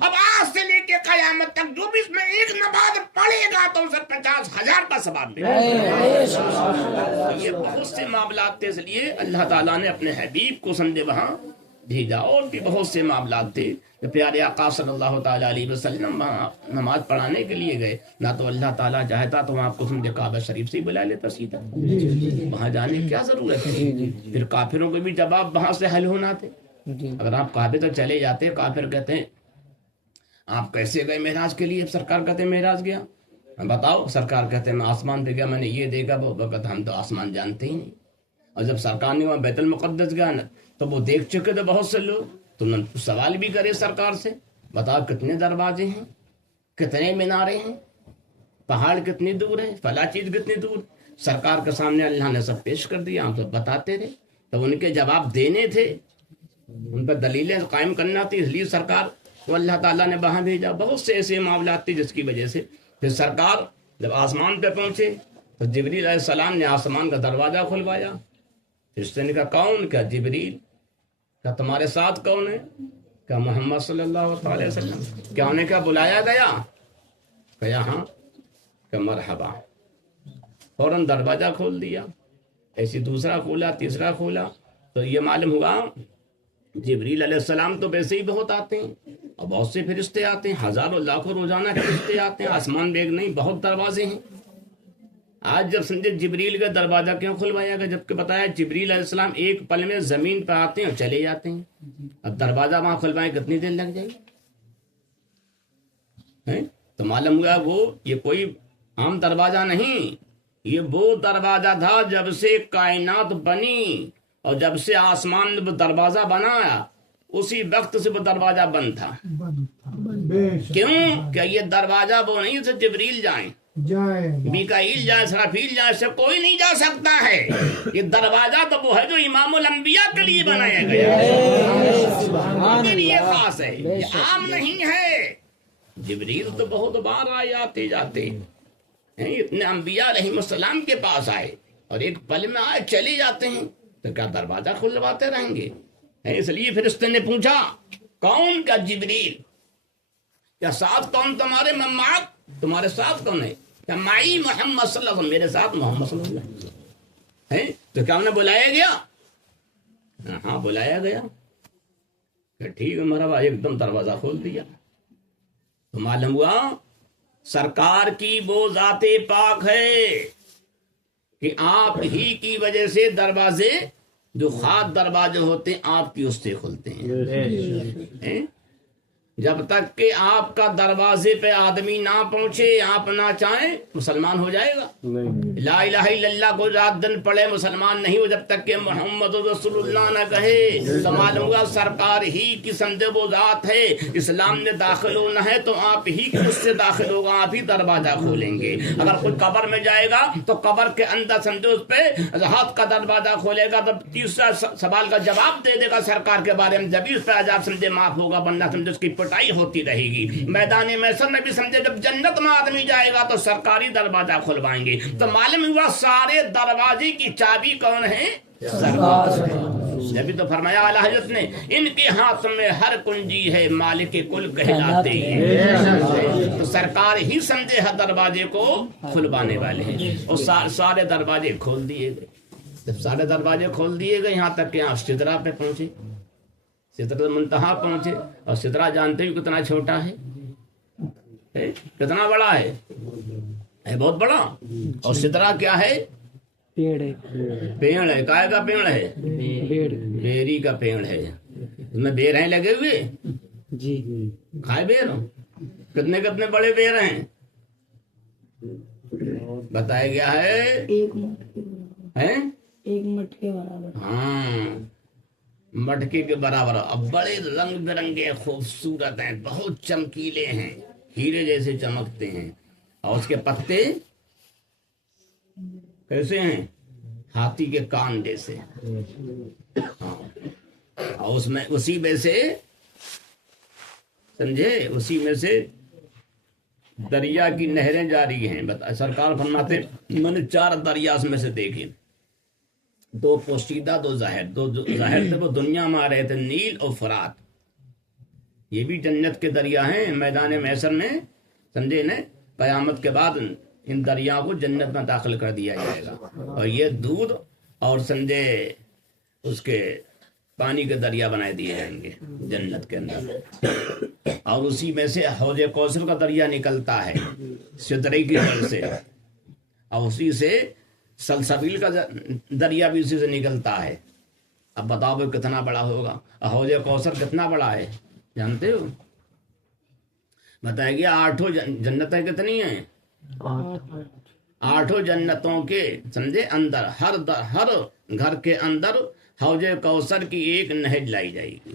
اب آج سے لے کے قیامت تک جو بھی اس میں ایک نماز پڑھے گا تو اسے 50,000 کا ثواب ملے گا. یہ بہت سے معاملات تھے، اس لیے اللہ تعالیٰ نے اپنے حبیب کو سمجھے وہاں بھیجا. اور بھی بہت سے معاملات تھے. پیارے آقا صلی اللہ تعالیٰ علیہ وسلم نماز پڑھانے کے لیے گئے، نہ تو اللہ تعالیٰ چاہتا تو آپ کو سمجھے کعبہ شریف سے ہی بلا لیتا سیدھا. وہاں جانے کی کیا ضرورت ہے؟ پھر کافروں کو بھی جواب وہاں سے حل ہونا تھے. اگر آپ کعبے تک چلے جاتے، کافر کہتے ہیں آپ کیسے گئے معراج کے لیے؟ سرکار کہتے ہیں معراج گیا. بتاؤ. سرکار کہتے ہیں میں آسمان پہ گیا، میں نے یہ دیکھا. وہ وقت ہم تو آسمان جانتے ہی نہیں. اور جب سرکار نے وہاں بیت المقدس گیا نا تو وہ دیکھ چکے تھے بہت سے لوگ. تو انہوں نے سوال بھی کرے سرکار سے، بتاؤ کتنے دروازے ہیں، کتنے مینارے ہیں، پہاڑ کتنی دور ہے، فلاں چیز کتنی دور. سرکار کے سامنے اللہ نے سب پیش کر دیا. ہم تو بتاتے رہے. تو ان کے جواب دینے تھے، ان پر دلیلیں قائم کرنا تھی، اس لیے سرکار کو اللہ تعالیٰ نے وہاں بھیجا. بہت سے ایسے معاملات تھے جس کی وجہ سے پھر سرکار جب آسمان پہ پہنچے تو جبریل علیہ السلام نے آسمان کا دروازہ کھلوایا. فرشتے نے کہا کون؟ کیا جبریل. کیا تمہارے ساتھ کون ہے؟ کیا محمد صلی اللہ علیہ وسلم. کیا انہیں کیا بلایا گیا؟ کہا ہاں. کہ مرحبا. فوراً دروازہ کھول دیا. ایسی دوسرا کھولا، تیسرا کھولا. تو یہ معلوم ہوا جبریل علیہ السلام تو ویسے ہی بہت آتے ہیں اور بہت سے فرشتے آتے ہیں، ہزاروں لاکھوں روزانہ فرشتے آتے ہیں. آسمان بیگ نہیں، بہت دروازے ہیں. آج جب سمجھے جبریل کا دروازہ کیوں کھلوایا گیا؟ جبکہ بتایا جبریل علیہ السلام ایک پل میں زمین پہ آتے ہیں اور چلے جاتے ہیں. اب دروازہ وہاں کھلوائیں کتنی دیر لگ جائے گی؟ تو معلوم ہوا وہ یہ کوئی عام دروازہ نہیں، یہ وہ دروازہ تھا جب سے کائنات بنی اور جب سے آسمان نے وہ دروازہ بنایا اسی وقت سے وہ دروازہ بند تھا. کیوں؟ کہ یہ دروازہ وہ نہیں سے جبریل جائیں، میکائیل جائے، اسرافیل جائے، سے کوئی نہیں جا سکتا ہے. یہ دروازہ تو وہ ہے جو امام الانبیاء کے لیے بنایا گیا ہے، ان کے لیے خاص ہے، یہ عام نہیں ہے. جبریل تو بہت بار آئے، آتے جاتے اتنے انبیاء علیہ السلام کے پاس آئے اور ایک پل میں آئے چلے جاتے ہیں. تو کیا دروازہ کھلواتے رہیں گے؟ اس لیے فرشتے نے پوچھا کون؟ کا جبریل. کیا ساتھ کون تمہارے؟ مماک. تمہارے ساتھ کون ہے؟ کیا مائی محمد صلی اللہ علیہ وسلم، میرے ساتھ محمد صلی اللہ علیہ وسلم ہے. تو کیا انہیں بلایا گیا؟ ہاں بلایا گیا. کہ ٹھیک ہے مرحبا. ایک دم دروازہ کھول دیا. تو معلوم ہوا سرکار کی وہ ذات پاک ہے کہ آپ ہی کی وجہ سے دروازے جو خاص دروازے ہوتے ہیں آپ کی اس سے کھلتے ہیں. جب تک کہ آپ کا دروازے پہ آدمی نہ پہنچے، آپ نہ چاہیں، مسلمان ہو جائے گا؟ لا الہ الا اللہ کو رات دن پڑھے مسلمان نہیں ہو جب تک کہ محمد رسول اللہ نہ کہے. تو معلوم ہوا سرکار ہی کی سمجھے وہ ذات ہے. اسلام نے داخل ہونا ہے تو آپ ہی اس سے داخل ہوگا، آپ ہی دروازہ کھولیں گے. اگر کوئی قبر میں جائے گا تو قبر کے اندر سمجھو اس پہ ہاتھ کا دروازہ کھولے گا تو تیسرا سوال کا جواب دے دے گا سرکار کے بارے میں، جبھی اس پہ عذاب سمجھے معاف ہوگا، ورنہ سمجھے اس کی پٹائی ہوتی رہے گی. میدان محشر میں بھی سمجھے جب جنت میں آدمی جائے گا تو سرکاری دروازہ کھلوائیں گے. تو معلوم ہوا سارے دروازے کی چابی کون ہے؟ سرکار. جبھی تو فرمایا اعلیٰ حضرت نے ان کے ہاتھ میں ہر کنجی ہے، مالک کل کہلاتے ہیں. تو سرکار ہی سمجھے ہر دروازے کو کھلوانے والے ہیں. اور سارے دروازے کھول دیے گئے. جب سارے دروازے کھول دیے گئے یہاں تک کہ آپ سدرا پہ پہنچے، سدرۃ المنتہا پہنچے. اور سدرا جانتے ہو کتنا چھوٹا ہے، کتنا بڑا ہے بہت بڑا. اور سدرا کیا ہے؟ پیڑ ہے. پیڑ ہے. کائے کا پیڑ ہے؟ بیری کا پیڑ ہے. اس میں بیر ہیں لگے ہوئے؟ جی. کھائے بیر؟ کتنے کتنے بڑے بیر ہیں بتایا گیا ہے؟ ایک مٹکے برابر. ہاں مٹکے کے برابر. اب بڑے رنگ برنگے خوبصورت ہیں، بہت چمکیلے ہیں، ہیرے جیسے چمکتے ہیں. اور اس کے پتے کیسے ہیں؟ ہاتھی کے کان جیسے. اور اس میں اسی میں سے سمجھے، اسی میں سے دریا کی نہریں جاری ہیں. سرکار فرماتے میں نے 4 دریا میں سے دیکھے، 2 پوشیدہ 2 ظاہر. 2 ظاہر تھے وہ دنیا میں آ رہے تھے، نیل اور فرات. یہ بھی جنت کے دریا ہیں. میدان محشر میں سمجھے نا قیامت کے بعد ان دریاؤں کو جنت میں داخل کر دیا جائے گا. اور یہ دودھ اور سمجھے اس کے پانی کے دریا بنائے دیے جائیں گے جنت کے اندر. اور اسی میں سے حوض کوثر کا دریا نکلتا ہے سدرے کی جڑ سے. اور اسی سے سلسبیل کا دریا بھی اسی سے نکلتا ہے. اب بتاؤ بھائی کتنا بڑا ہوگا. حوض کوثر کتنا بڑا ہے جانتے ہو؟ بتائیں گے 8 جنتیں کتنی ہیں؟ 8 جنتوں کے سمجھے اندر ہر گھر کے اندر حوض کوثر کی ایک نہر لائی جائے گی.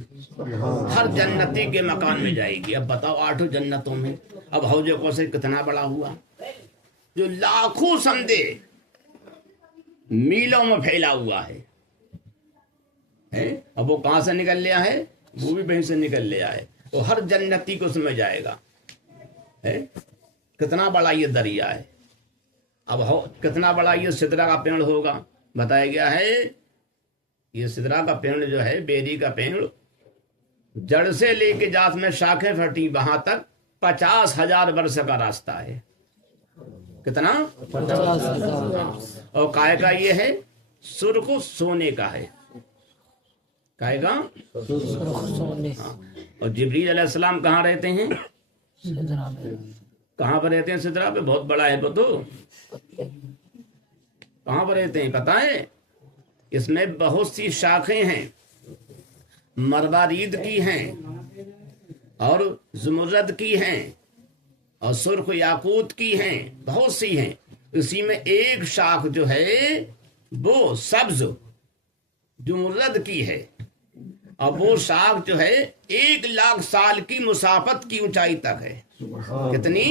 ہر جنتی کے مکان میں جائے گی. اب بتاؤ 8 جنتوں میں اب حوض کوثر کتنا بڑا ہوا جو لاکھوں سمجھے میلوں میں پھیلا ہوا ہے. اب وہ کہاں سے نکل لیا ہے؟ وہ بھی وہیں سے نکل لیا ہے. وہ ہر جنتی کو سمجھ جائے گا کتنا بڑا یہ دریا ہے. اب کتنا بڑا یہ سدرا کا پیڑ ہوگا. بتایا گیا ہے یہ سدرا کا پیڑ جو ہے بیری کا پیڑ جڑ سے لے کے جات میں شاخیں پھٹی وہاں تک 50,000 برس کا راستہ ہے. کتنا؟ 50,000. اور کائے کا یہ ہے سرخ سونے کا ہے. کائے کا سونے اور جبریل علیہ السلام کہاں رہتے ہیں؟ سدرا میں. کہاں پر رہتے ہیں؟ سدرا پہ. بہت بڑا ہے تو کہاں پر رہتے ہیں پتہ ہے؟ اس میں بہت سی شاخیں ہیں. مروارید کی ہیں اور زمرد کی ہیں اور سرخ یاقوت کی ہیں. بہت سی ہیں. اسی میں ایک شاخ جو ہے وہ سبز زمرد کی ہے. اور وہ شاخ جو ہے 1,00,000 سال کی مسافت کی اونچائی تک ہے. کتنی؟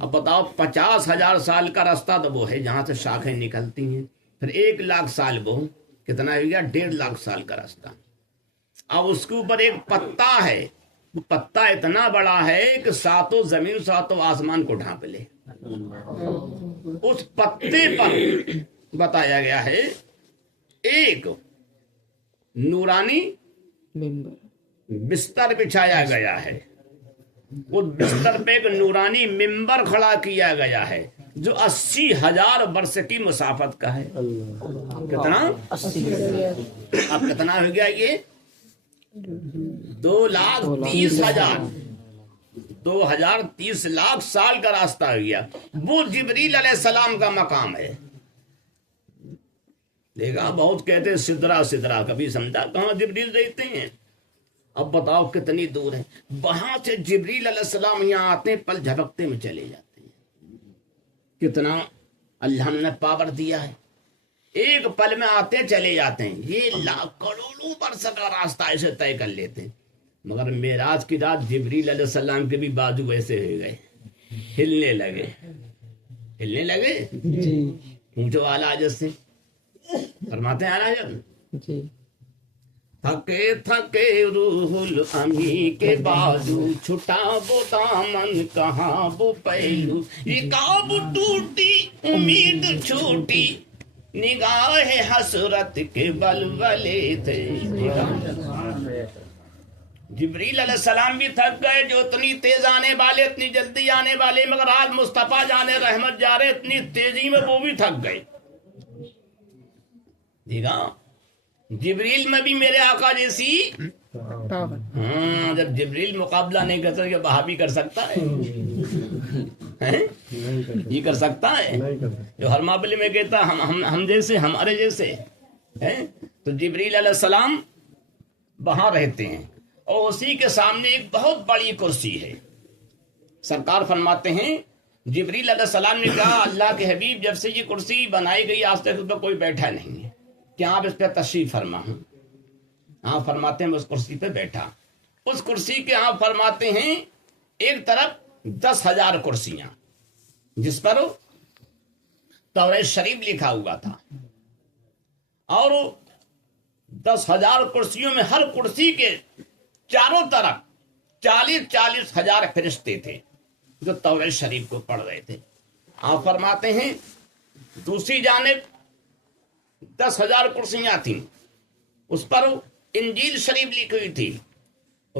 اب بتاؤ 50,000 سال کا راستہ تو وہ ہے جہاں سے شاخیں نکلتی ہیں. پھر 1,00,000 سال وہ کتنا ہو گیا؟ 1.5 سال کا راستہ. اب اس کے اوپر ایک پتا ہے. وہ پتا اتنا بڑا ہے کہ 7 زمین 7 آسمان کو ڈھانپ لے. اس پتے پر بتایا گیا ہے ایک نورانی بستر بچھایا گیا ہے. اس بستر پہ ایک نورانی ممبر کھڑا کیا گیا ہے جو 80,000 برس کی مسافت کا ہے. کتنا؟ 80,000. اب کتنا ہو گیا یہ؟ 2,30,000. 2,30 لاکھ سال کا راستہ ہو گیا. وہ جبریل علیہ السلام کا مقام ہے. دیکھا بہت کہتے ہیں سدرا سدرا, کبھی سمجھا کہاں جبریل رہتے ہیں. اب بتاؤ کتنی دور ہے. وہاں سے جبریل علیہ السلام یہاں آتے ہیں, پل جھپکتے میں چلے جاتے ہیں. کتنا اللہ نے پاور دیا ہے. ایک پل میں آتے چلے جاتے ہیں. یہ لاکھ کروڑوں برس کا راستہ ایسے طے کر لیتے ہیں. مگر معراج کی رات جبریل علیہ السلام کے بھی بازو ایسے ہو گئے, ہلنے لگے. پوچھو اعلیٰ حضرت سے, فرماتے ہیں اعلیٰ حضرت جی تھکے تھکے روح الامی کے بازو, چھٹا وہ دامن کہاں وہ پہلو, رکاب ٹوٹی امید چھوٹی, نگاہ حسرت کے ولولے تھے. جبریل علیہ السلام بھی تھک گئے, جو اتنی تیز آنے والے اتنی جلدی آنے والے, مگر آج مصطفیٰ جانے رحمت جا رہے اتنی تیزی میں وہ بھی تھک گئے. دیکھا جبریل میں بھی میرے آقا جیسی پاور. ہاں, جب جبریل مقابلہ نہیں کر سکتا بہا بھی کر سکتا ہے, یہ کر سکتا ہے جو ہر معاملے میں کہتا ہم جیسے ہمارے جیسے ہیں. تو جبریل علیہ السلام وہاں رہتے ہیں اور اسی کے سامنے ایک بہت بڑی کرسی ہے. سرکار فرماتے ہیں جبریل علیہ السلام نے کہا اللہ کے حبیب جب سے یہ کرسی بنائی گئی آج تک اس پر کوئی بیٹھا نہیں ہے, کیا آپ اس پہ تشریف فرما. ہاں فرماتے ہیں میں اس کرسی پہ بیٹھا. اس کرسی کے آپ فرماتے ہیں ایک طرف 10,000 کرسیاں جس پر توریت شریف لکھا ہوا تھا, اور 10,000 کرسیوں میں ہر کرسی کے چاروں طرف 40,000 فرشتے تھے جو توریت شریف کو پڑھ رہے تھے. آپ فرماتے ہیں دوسری جانب 10,000 کرسیاں تھیں, اس پر انجیل شریف لکھی ہوئی تھی,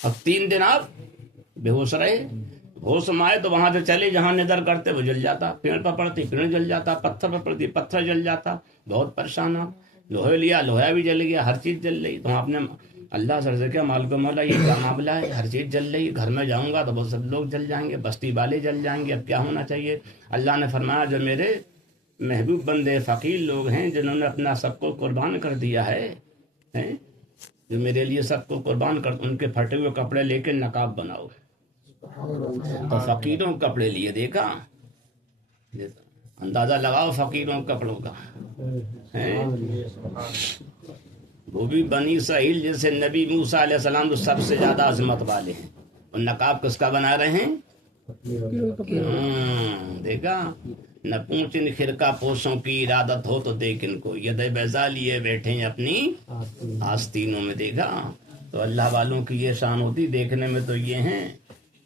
اب 3 دن آپ بے ہوش رہے، ہوش میں آئے تو وہاں سے چلے جہاں نظر کرتے وہ جل جاتا، پیڑ پر پڑتی پیڑ جل جاتا، پتھر پر پڑتی پتھر جل جاتا، بہت پریشان آپ، لوہے لیا لوہا بھی جل گیا، ہر چیز جل رہی۔ تو آپ نے اللہ سر سے کیا مالک مولا یہ کیا معاملہ ہے، ہر چیز جل رہی، گھر میں جاؤں گا تو وہ سب لوگ جل جائیں گے، بستی والے جل جائیں گے، اب کیا ہونا چاہیے؟ اللہ نے فرمایا جو میرے محبوب بندے فقیر لوگ ہیں جنہوں نے اپنا سب کو قربان کر دیا ہے، جو میرے لیے سب کو قربان کر، ان کے پھٹے ہوئے کپڑے لے کے نقاب بناؤ۔ تو فقیروں کے کپڑے لیے، دیکھا اندازہ لگاؤ فقیروں کے کپڑوں کا، وہ بھی بنی اسرائیل جیسے نبی موسیٰ علیہ السلام تو سب سے زیادہ عظمت والے ہیں، اور نقاب کس کا بنا رہے ہیں؟ دیکھا نہ پونچن خرقہ پوشوں کی ارادت ہو تو دیکھ ان کو، ید بیضا لیے بیٹھے ہیں اپنی آستینوں میں، دیکھا تو اللہ والوں کی یہ شان ہوتی، دیکھنے میں تو یہ ہیں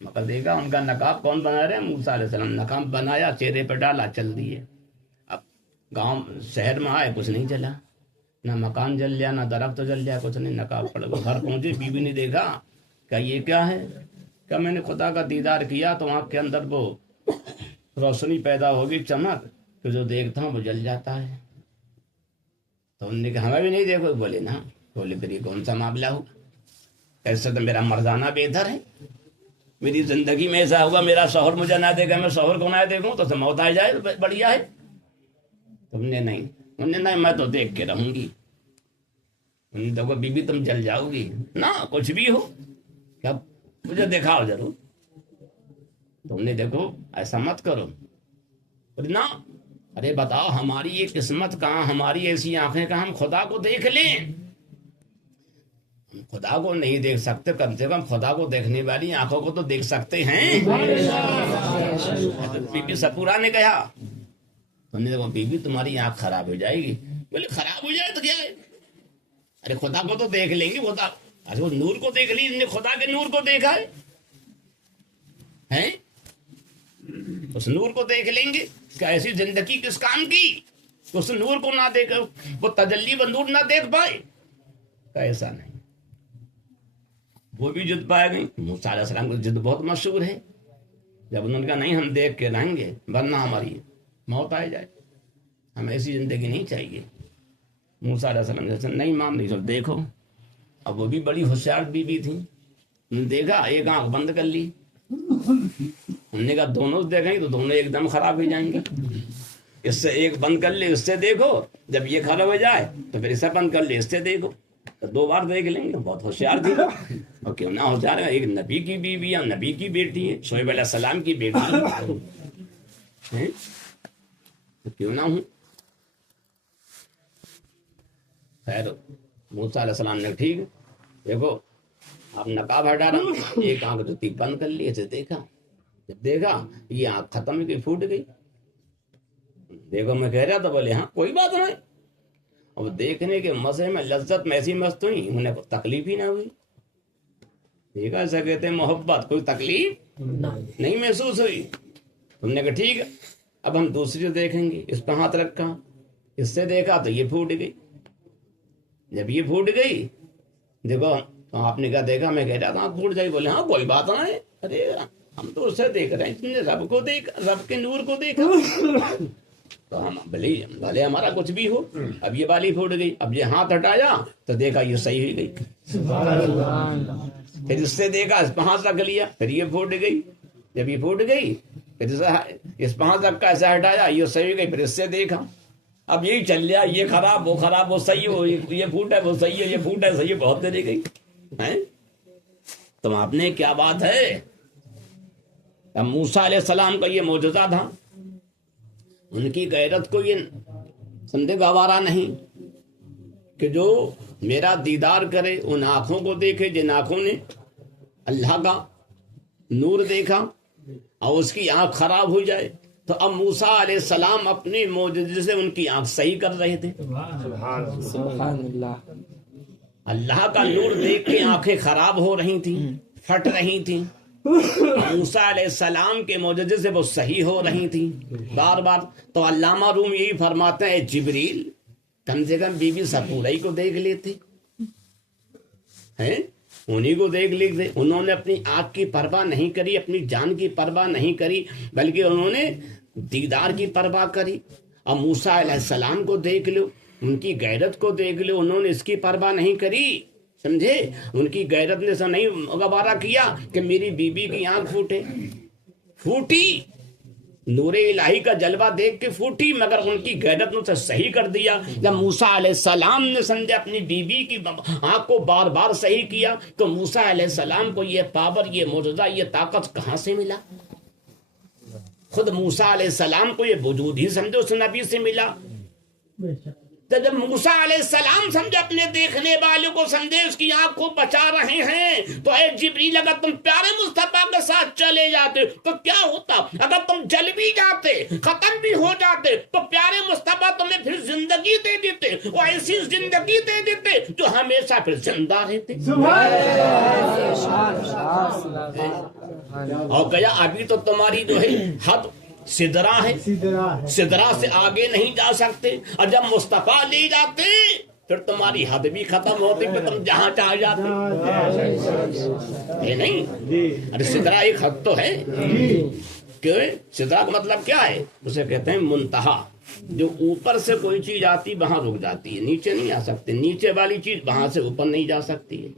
مگر دیکھا ان کا نقاب کون بنا رہے ہیں؟ موسیٰ علیہ السلام، نقاب بنایا چہرے پہ ڈالا چل دیے۔ اب گاؤں شہر میں آئے کچھ نہیں چلا، نہ مکان جل گیا نہ درخت جل گیا، کچھ نہیں، نقاب پڑ گیا، گھر پہنچے بیوی نے دیکھا کہ یہ کیا ہے، کہ میں نے خدا کا دیدار کیا تو آنکھ کے اندر وہ روشنی پیدا ہوگی، چمک، کہ جو دیکھتا ہوں وہ جل جاتا ہے۔ تو انہوں نے کہا ہمیں بھی نہیں دیکھو، بولے نا، بولے پھر یہ کون سا معاملہ ہو، ایسے تو میرا مردانہ بہتر ہے، میری زندگی میں ایسا ہوگا میرا شوہر مجھے نہ دیکھا میں شوہر کو نہ دیکھوں تو موت آ جائے بڑھیا ہے۔ تم نے نہیں، انہوں نے نہیں، میں تو دیکھ کے رہوں گی۔ انہوں نے دیکھو بی بی تم جل جاؤ گی نہ، کچھ بھی ہو کیا مجھے دکھاؤ ضرور۔ تم نے دیکھو ایسا مت کرو نہ، ارے بتاؤ ہماری یہ قسمت کہاں، ہماری ایسی آنکھیں کہاں ہم خدا کو دیکھ لیں؟ ہم خدا کو نہیں دیکھ سکتے، کم سے کم خدا کو دیکھنے والی آنکھوں کو تو دیکھ سکتے ہیں۔ بی بی سپورا نے کہا، تم نے دیکھو بی بی تمہاری آنکھ خراب ہو جائے گی۔ بولے خراب ہو جائے تو کیا ہے، ارے خدا کو تو دیکھ لیں گے، خدا ارے وہ نور کو دیکھ لی، نے خدا کے نور کو دیکھا ہے، اس نور کو دیکھ لیں گے۔ کہ ایسی زندگی کس کام کی اس نور کو نہ دیکھ، وہ تجلی و نور نہ دیکھ پائے؟ ایسا نہیں، وہ بھی جد پائے گئی۔ موسیٰ علیہ السلام کی جد بہت مشہور ہے، جب انہوں نے کہا نہیں ہم دیکھ کے رہیں گے ورنہ ہماری موت آ جائے، ہمیں ایسی زندگی نہیں چاہیے۔ موسیٰ علیہ السلام جیسے نہیں مان رہی، سب دیکھو۔ اب وہ بھی بڑی ہوشیار بیوی تھی، انہوں نے دیکھا ایک آنکھ بند کر لی، انہوں نے کہا دونوں دیکھیں تو دونوں ایک دم خراب ہو جائیں گے، اس سے ایک بند کر لے، اس سے دیکھو، جب یہ خراب ہو جائے تو پھر اسے بند کر لے، اس سے دیکھو، تو 2 بار دیکھ لیں گے۔ بہت ہوشیار تھی، اور کیوں نہ ہوشیار ہے، ایک نبی کی بیوی ہے، نبی کی بیٹی ہے، شعیب علیہ السلام کی بیٹی ہے، تو کیوں نہ ہوں۔ خیر موسیٰ علیہ السلام نے ٹھیک دیکھو آپ نقاب ہٹا رہا، ایک آنکھ جو تھی بند کر لی، اسے دیکھا، جب دیکھا یہ آنکھ ختم ہو گئی، پھوٹ گئی۔ دیکھو میں کہہ رہا تھا، بولے ہاں کوئی بات نہیں، اور دیکھنے کے مزے میں لذت میں ایسی مست ہوئی، انہیں کوئی تکلیف ہی نہ ہوئی۔ دیکھا ایسا کہتے ہیں محبت، کوئی تکلیف نہیں محسوس ہوئی۔ تم نے کہا ٹھیک ہے اب ہم دوسری دیکھیں گے، اس پہ ہاتھ رکھا، اس سے دیکھا تو یہ پھوٹ گئی۔ جب یہ پھوٹ گئی دیکھو تو آپ نے کہا دیکھا، میں کہہ رہا تھا پھوٹ جائے، بولے ہاں کوئی بات نہیں، ارے ہم تو اسے دیکھ رہے ہیں، تم نے رب کو دیکھ، رب کے نور کو دیکھا، تو ہم بھلے ہمارا کچھ بھی ہو۔ اب یہ والی پھوٹ گئی، اب یہ ہاتھ ہٹایا تو دیکھا یہ صحیح ہو گئی، پھر اس سے دیکھا، اس پہ ہاتھ رکھ لیا، پھر یہ پھوٹ گئی۔ جب یہ پھوٹ گئی پھر اس پہ ہاتھ رکھا، ایسے ہٹایا، یہ صحیح ہو گئی، پھر اس سے دیکھا، اب یہی چل رہا، یہ خراب وہ خراب، وہ صحیح ہو، یہ پھوٹ ہے وہ صحیح ہے، یہ پھوٹ ہے صحیح ہے، بہت دیر گئی ہیں۔ تو آپ نے کیا بات ہے، اب موسیٰ علیہ السلام کا یہ معجزہ تھا، ان کی غیرت کو یہ سمجھے گوارا نہیں کہ جو میرا دیدار کرے، ان آنکھوں کو دیکھے جن آنکھوں نے اللہ کا نور دیکھا، اور اس کی آنکھ خراب ہو جائے۔ تو اب موسیٰ علیہ السلام اپنے معجزے سے ان کی آنکھ صحیح کر رہے تھے۔ سبحان اللہ، اللہ کا نور دیکھ کے آنکھیں خراب ہو رہی تھیں، پھٹ رہی تھیں، موسیٰ علیہ السلام کے معجزے سے وہ صحیح ہو رہی تھیں بار بار۔ تو علامہ روم یہی فرماتے ہیں جبریل کم سے کم بی بی سپورہ کو دیکھ لیتے ہیں، انہیں کو دیکھ لی تھے. انہوں نے اپنی آنکھ کی پرواہ نہیں کری, اپنی جان کی پرواہ نہیں کری, بلکہ انہوں نے دیدار کی پرواہ کری. اب موسیٰ علیہ السلام کو دیکھ لو, ان کی غیرت کو دیکھ لو, انہوں نے اس کی پرواہ نہیں کری. سمجھے, ان کی غیرت نے سا نہیں گوارا کیا کہ میری بیوی کی آنکھ پھوٹی, نور الہی کا جلوہ دیکھ کے پھوٹی, مگر ان کی غیرت نے اسے صحیح کر دیا. جب موسیٰ علیہ السلام نے سمجھے اپنی بیوی کی آنکھ کو بار بار صحیح کیا, تو موسیٰ علیہ السلام کو یہ پاور, یہ معجزہ, یہ طاقت کہاں سے ملا؟ خود موسیٰ علیہ السلام کو یہ وجود ہی سمجھو اس نبی سے ملا. تو جب موسیٰ علیہ السلام سمجھے اپنے دیکھنے والوں کو سمجھے اس کی آنکھ کو بچا رہے ہیں, تو اے جبریل اگر تم پیارے مصطفیٰ کے ساتھ چلے جاتے تو کیا ہوتا؟ اگر تم جل بھی جاتے, ختم بھی ہو جاتے, تو پیارے مصطفیٰ تمہیں پھر زندگی دے دیتے, وہ ایسی زندگی دے دیتے جو ہمیشہ پھر زندہ رہتے. اور کہا ابھی تو تمہاری جو ہے حد سدرا ہے, سدرا سے آگے نہیں جا سکتے, اور جب مصطفیٰ لے جاتے پھر تمہاری حد بھی ختم ہوتی, پھر تم جہاں چاہ جاتے. یہ نہیں, ارے سدرا ایک حد تو ہے. کہ سدرا کا مطلب کیا ہے؟ اسے کہتے ہیں منتہا, جو اوپر سے کوئی چیز آتی وہاں رک جاتی ہے, نیچے نہیں آ سکتے. نیچے والی چیز وہاں سے اوپر نہیں جا سکتی ہے,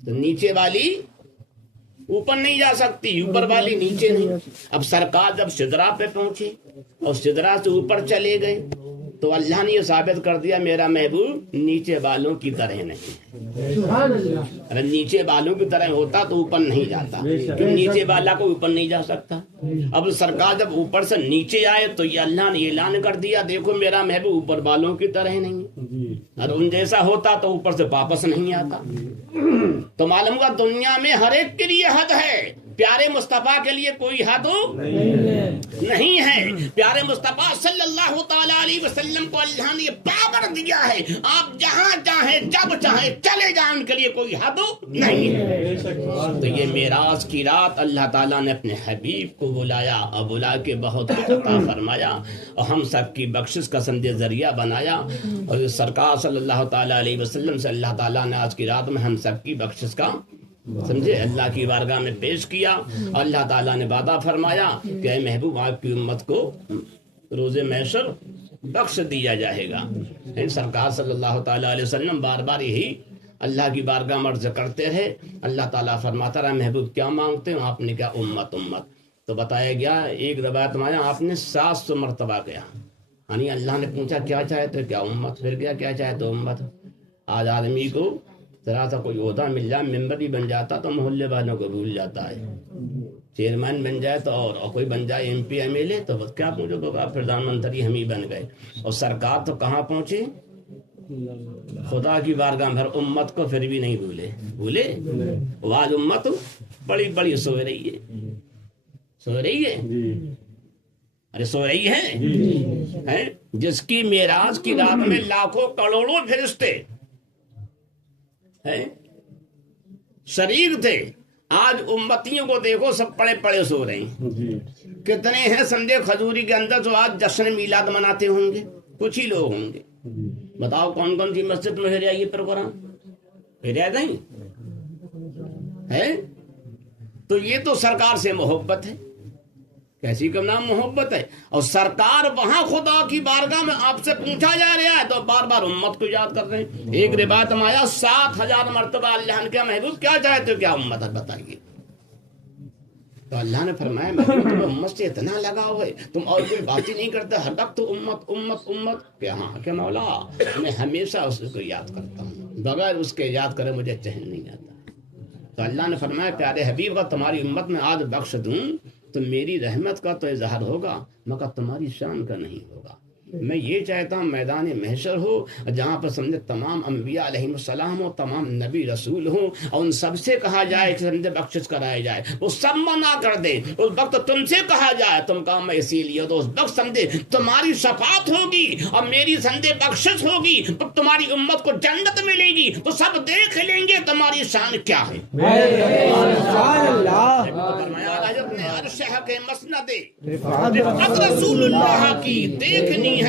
تو نیچے والی اوپر نہیں جا سکتی, اوپر والی نیچے نہیں. اب سرکار جب سدرا پہ پہنچے اور سدرا سے اوپر چلے گئے, تو اللہ نے یہ ثابت کر دیا میرا محبوب نیچے والوں کی طرح نہیں. اگر نیچے والوں کی طرح ہوتا تو اوپر نہیں جاتا, کیوں نیچے والا کو اوپر نہیں جا سکتا. اب سرکار جب اوپر سے نیچے آئے تو یہ اللہ نے اعلان کر دیا دیکھو میرا محبوب اوپر والوں کی طرح نہیں, اور ان جیسا ہوتا تو اوپر سے واپس نہیں آتا. تو معلوم ہوا دنیا میں ہر ایک کے لیے حد ہے, پیارے مصطفیٰ کے لیے کوئی حد نہیں ہے. پیارے مصطفیٰ صلی اللہ تعالی علیہ وسلم کو اللہ نے پاور دیا ہے, آپ جہاں چاہیں جب چاہیں چلے جائیں, ان کے لیے کوئی حد نہیں ہے. تو یہ معراج کی رات اللہ تعالیٰ نے اپنے حبیب کو بلایا, اور بلا کے بہت عطا فرمایا, اور ہم سب کی بخشش کا سمجھے ذریعہ بنایا. اور سرکار صلی اللہ تعالی علیہ وسلم سے اللہ تعالیٰ نے آج کی رات میں ہم سب کی بخشش کا سمجھے اللہ کی بارگاہ میں پیش کیا. اللہ تعالیٰ نے وعدہ فرمایا کہ اے محبوب آپ کی امت کو روز محشر بخش دیا جائے گا. سرکار صلی اللہ تعالیٰ علیہ وسلم بار بار یہی اللہ کی بارگاہ میں عرض کرتے رہے. اللہ تعالیٰ فرماتا رہا محبوب کیا مانگتے ہو؟ آپ نے کہا امت امت. تو بتایا گیا ایک روایت میں آپ نے 700 مرتبہ کیا, یعنی اللہ نے پوچھا کیا چاہتے کیا امت, پھر کیا چاہتے امت. آج آدمی کو ذرا سا کوئی عہدہ مل جائے, ممبر بھی بن جاتا تو محلے والوں کو بھول جاتا ہے, چیئرمین بن جائے تو اور کوئی بن جائے M P M L A تو کیا پوچھو تو پردھان منتری ہم ہی بن گئے. اور سرکار تو کہاں پہنچے؟ خدا کی بارگاہ میں. امت کو پھر بھی نہیں بھولے. آج امت بڑی بڑی سو رہی ہے, ارے سو رہی ہے, جس کی معراج کی رات میں لاکھوں کروڑوں فرشتے شریک تھے. آج امتیوں کو دیکھو سب پڑے پڑے سو رہے ہیں. کتنے ہیں سمجھے کھجوری کے اندر جو آج جشن میلاد مناتے ہوں گے؟ کچھ ہی لوگ ہوں گے. بتاؤ کون کون سی مسجد میں ہے یہ پروگرام ہے کہیں ہے؟ تو یہ تو سرکار سے محبت ہے. کیسی کا نام محبت ہے. اور سرکار وہاں خدا کی بارگاہ میں آپ سے پوچھا جا رہا ہے تو بار بار امت کو یاد کر رہے ہیں. ایک روایت میں آیا 7000 مرتبہ اللہ نے کیا محبوب کیا چاہتے ہو کیا امت ہے بتائیے. تو اللہ نے فرمایا محبوب تم امت سے اتنا لگاؤ ہے تم اور کوئی بات ہی نہیں کرتے, ہر وقت تو امت امت امت. کہ ہاں کہ مولا میں ہمیشہ اس کو یاد کرتا ہوں, بغیر اس کے یاد کرے مجھے چین نہیں آتا. تو اللہ نے فرمایا پیارے حبیب کا تمہاری امت میں آج بخش دوں تو میری رحمت کا تو اظہار ہوگا مگر تمہاری شان کا نہیں ہوگا. میں یہ چاہتا ہوں میدان محشر ہو جہاں پر سمجھے تمام انبیاء علیہ السلام ہو, تمام نبی رسول ہوں, اور ان سب سے کہا جائے کہ سمجھے بخشش کرایا جائے. وہ سب منع کر دے. اس وقت تم سے کہا جائے تم کہا میں اسی لیے, تو اس وقت سمجھے تمہاری شفاعت ہوگی اور میری سمجھے بخشش ہوگی, تو تمہاری امت کو جنت ملے گی. تو سب دیکھ لیں گے تمہاری شان کیا ہے. کے مسند رسول اللہ کی دیکھنی ہے.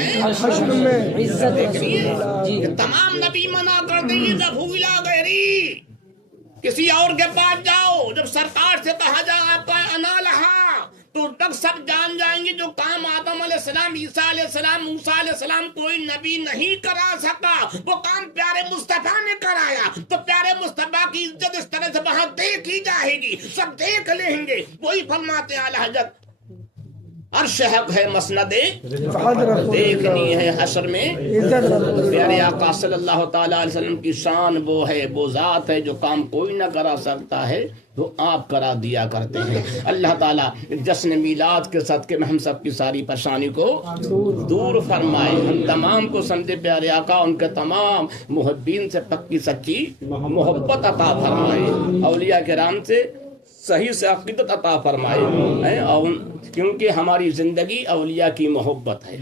تمام نبی منع کر دیں گے بھولا گہری کسی اور کے پاس جاؤ، جب سرکار سے کہا جا آپ کا انا لہا، تو اس وقت سب جان جائیں گے جو کام آدم علیہ السلام، عیسیٰ علیہ السلام، موسیٰ علیہ السلام کوئی نبی نہیں کرا سکا، وہ کام پیارے مصطفیٰ نے کرایا۔ تو پیارے مصطفیٰ کی عزت اس طرح سے وہاں دیکھی جائے گی، سب دیکھ لیں گے۔ وہی فرماتے ہیں اعلیٰ حضرت، عرش حق ہے مسند دیکھنی ہے حشر میں پیارے آقا صلی اللہ تعالیٰ علیہ وسلم کی شان وہ ہے، وہ ذات ہے جو کام کوئی نہ کرا سکتا ہے وہ آپ کرا دیا کرتے ہیں۔ اللہ تعالیٰ جشن میلاد کے صدقے میں ہم سب کی ساری پریشانی کو دور فرمائے، ہم تمام کو سمجھے پیارے آقا ان کے تمام محبین سے پکی سچی محبت عطا فرمائے، اولیاء کرام سے صحیح سے عقیدت عطا فرمائے، اور کیونکہ ہماری زندگی اولیاء کی محبت ہے،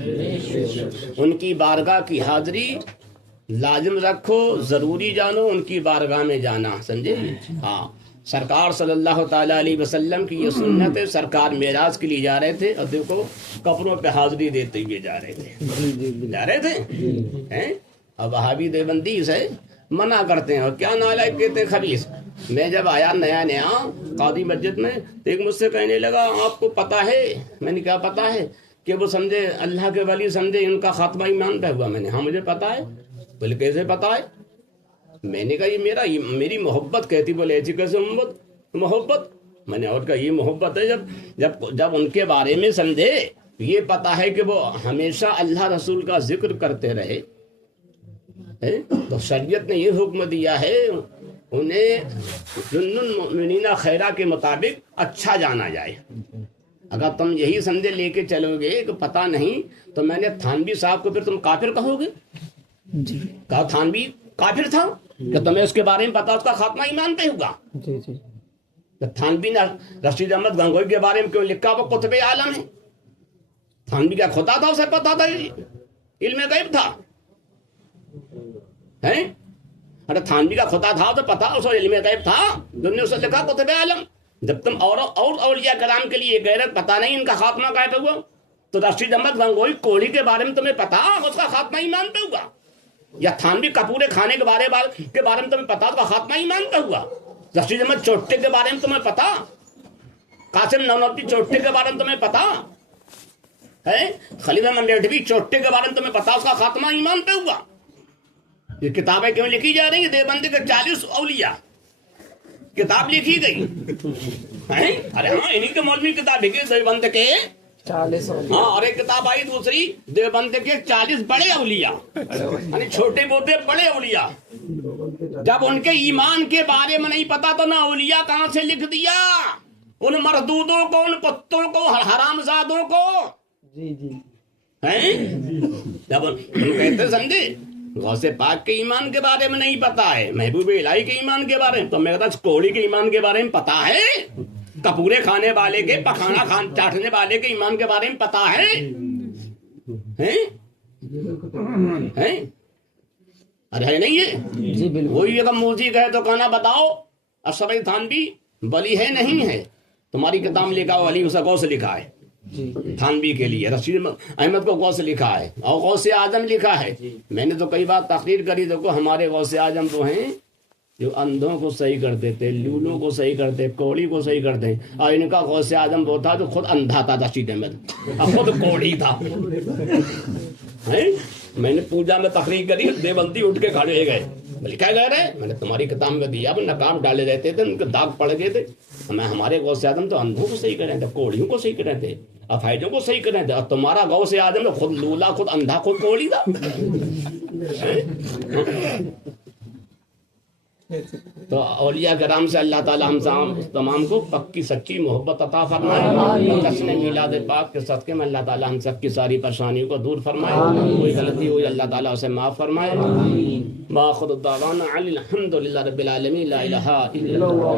ان کی بارگاہ کی حاضری لازم رکھو، ضروری جانو ان کی بارگاہ میں جانا، سمجھے؟ ہاں، سرکار صلی اللہ تعالیٰ علیہ وسلم کی یہ سنت ہے، سرکار معراج کے لیے جا رہے تھے اور دیکھو قبروں پہ حاضری دیتے ہوئے جا رہے تھے۔ اب وہابی دیوبندی سے منع کرتے ہیں، اور کیا نالائق کہتے ہیں خبیث۔ میں جب آیا نیا قاضی مسجد میں تو ایک مجھ سے کہنے لگا آپ کو پتا ہے؟ میں نے کیا پتا ہے؟ کہ وہ سمجھے اللہ کے ولی سمجھے ان کا خاتمہ ایمان پہ ہوا۔ میں نے ہاں مجھے پتا ہے۔ بولے کیسے پتا ہے؟ میں نے کہا یہ میری محبت کہتی۔ بولے ایسی کیسے محبت؟ میں نے اور کہا یہ محبت ہے جب ان کے بارے میں سمجھے یہ پتا ہے کہ وہ ہمیشہ اللہ رسول کا ذکر کرتے رہے، تو شریعت نے یہ حکم دیا ہے انہیں جن المؤمنین خیرہ کے مطابق اچھا جانا جائے۔ اگر تم یہی سمجھے لے کے چلو گے کہ پتہ نہیں، تو میں نے تھانوی صاحب کو پھر تم کافر کہو گے؟ کہا تھانوی کافر تھا کہ تمہیں اس کے بارے میں پتا اس کا خاتمہ ایمان پہ ہوگا؟ تھانوی نے رشید احمد گنگوئی کے بارے میں کیوں لکھا؟ وہ قطب عالم ہے۔ تھانوی کیا خدا تھا؟ اسے پتا تھا، علم غیب تھا۔ ارے تھانوی کا خدا تھا تو پتا، اس علم غیب تھا، جو نے اسے لکھا قطب عالم۔ جب تم اور اولیاء کرام کے لیے کہہ رہے پتا نہیں ان کا خاتمہ کہاں پہ ہوا، تو رشید احمد گنگوئی کوڑی کے بارے میں تمہیں پتا اس کا خاتمہ ایمان پہ ہوا؟ یا تھانوی کپورے کھانے کے بارے میں تمہیں پتا اس کا خاتمہ ایمان پہ ہوا؟ رشید احمد چوٹے کے بارے میں تمہیں پتا؟ قاسم نانوتوی چوٹے کے بارے میں تمہیں پتا ہے؟ خلیل احمد ریڈھوی چوٹے کے بارے میں تمہیں پتا اس کا خاتمہ ایمان پہ ہوا؟ یہ کتابیں کیوں لکھی جا رہی ہیں؟ دیوبند کے 40 اولیاء کتاب لکھی گئی۔ ارے ہاں، انہی کے مولوی کتاب لکھی دیوبند کے 40 اولیاء۔ ہاں، اور ایک کتاب آئی دوسری دیوبند کے 40 بڑے اولیاء، یعنی چھوٹے موٹے بڑے اولیاء۔ جب ان کے ایمان کے بارے میں نہیں پتا تو نہ اولیاء کہاں سے لکھ دیا؟ ان مردودوں کو، ان کتوں کو، حرام زادوں کو۔ جب ان کہتے سمجھے غوث پاک کے ایمان کے بارے میں نہیں پتا ہے، محبوب الہی کے ایمان کے بارے میں، تو میرے پاس کوڑی کے ایمان کے بارے میں پتا ہے، کپورے کھانے والے کے، پکھانا چاٹنے والے کے ایمان کے بارے میں پتا ہے؟ ارے نہیں ہے؟ وہی اگر موزی کہے تو کہنا بتاؤ اشرف تھانوی ولی ہے نہیں ہے؟ تمہاری کتاب لکھا ولی اسے غوث لکھا ہے تھانوی کے لیے، رشید احمد کو غوث لکھا ہے، اور غوث اعظم لکھا ہے۔ میں نے تو کئی بار تقریر کری، دیکھو ہمارے غوث اعظم تو ہیں جو اندھوں کو صحیح کر دیتے، لولوں کو صحیح کرتے، کوڑی کو صحیح کرتے، اور ان کا غوث اعظم وہ تھا جو خود اندھا تھا، رشید احمد خود کوڑی تھا۔ میں نے پوجا میں تقریر کری، دیوبندی اٹھ کے کھڑے گئے، لکھا گیا رہے، میں نے تمہاری کتاب میں دیا، نقاب ڈالے رہتے تھے، ان کے داغ پڑ گئے تھے۔ ہمارے غوث اعظم تو اندھوں کو صحیح کر رہے تھے، کوڑیوں کو صحیح کر رہے تھے، افائدوں کو صحیح کر رہے تھے، اور تمہارا غوث اعظم خود لولا، خود اندھا، خود کوڑی تھا۔ تو اولیاء کرام سے اللہ تعالی ہم تمام کو پکی سچی محبت عطا فرمائے، جشن میلاد پاک کے صدقے میں اللہ تعالی ہم سب کی ساری پریشانیوں کو دور فرمائے، کوئی غلطی ہوئی اللہ تعالی اسے معاف فرمائے۔ وآخر الدعوانا الحمد للہ رب العالمین، لا الہ الا اللہ۔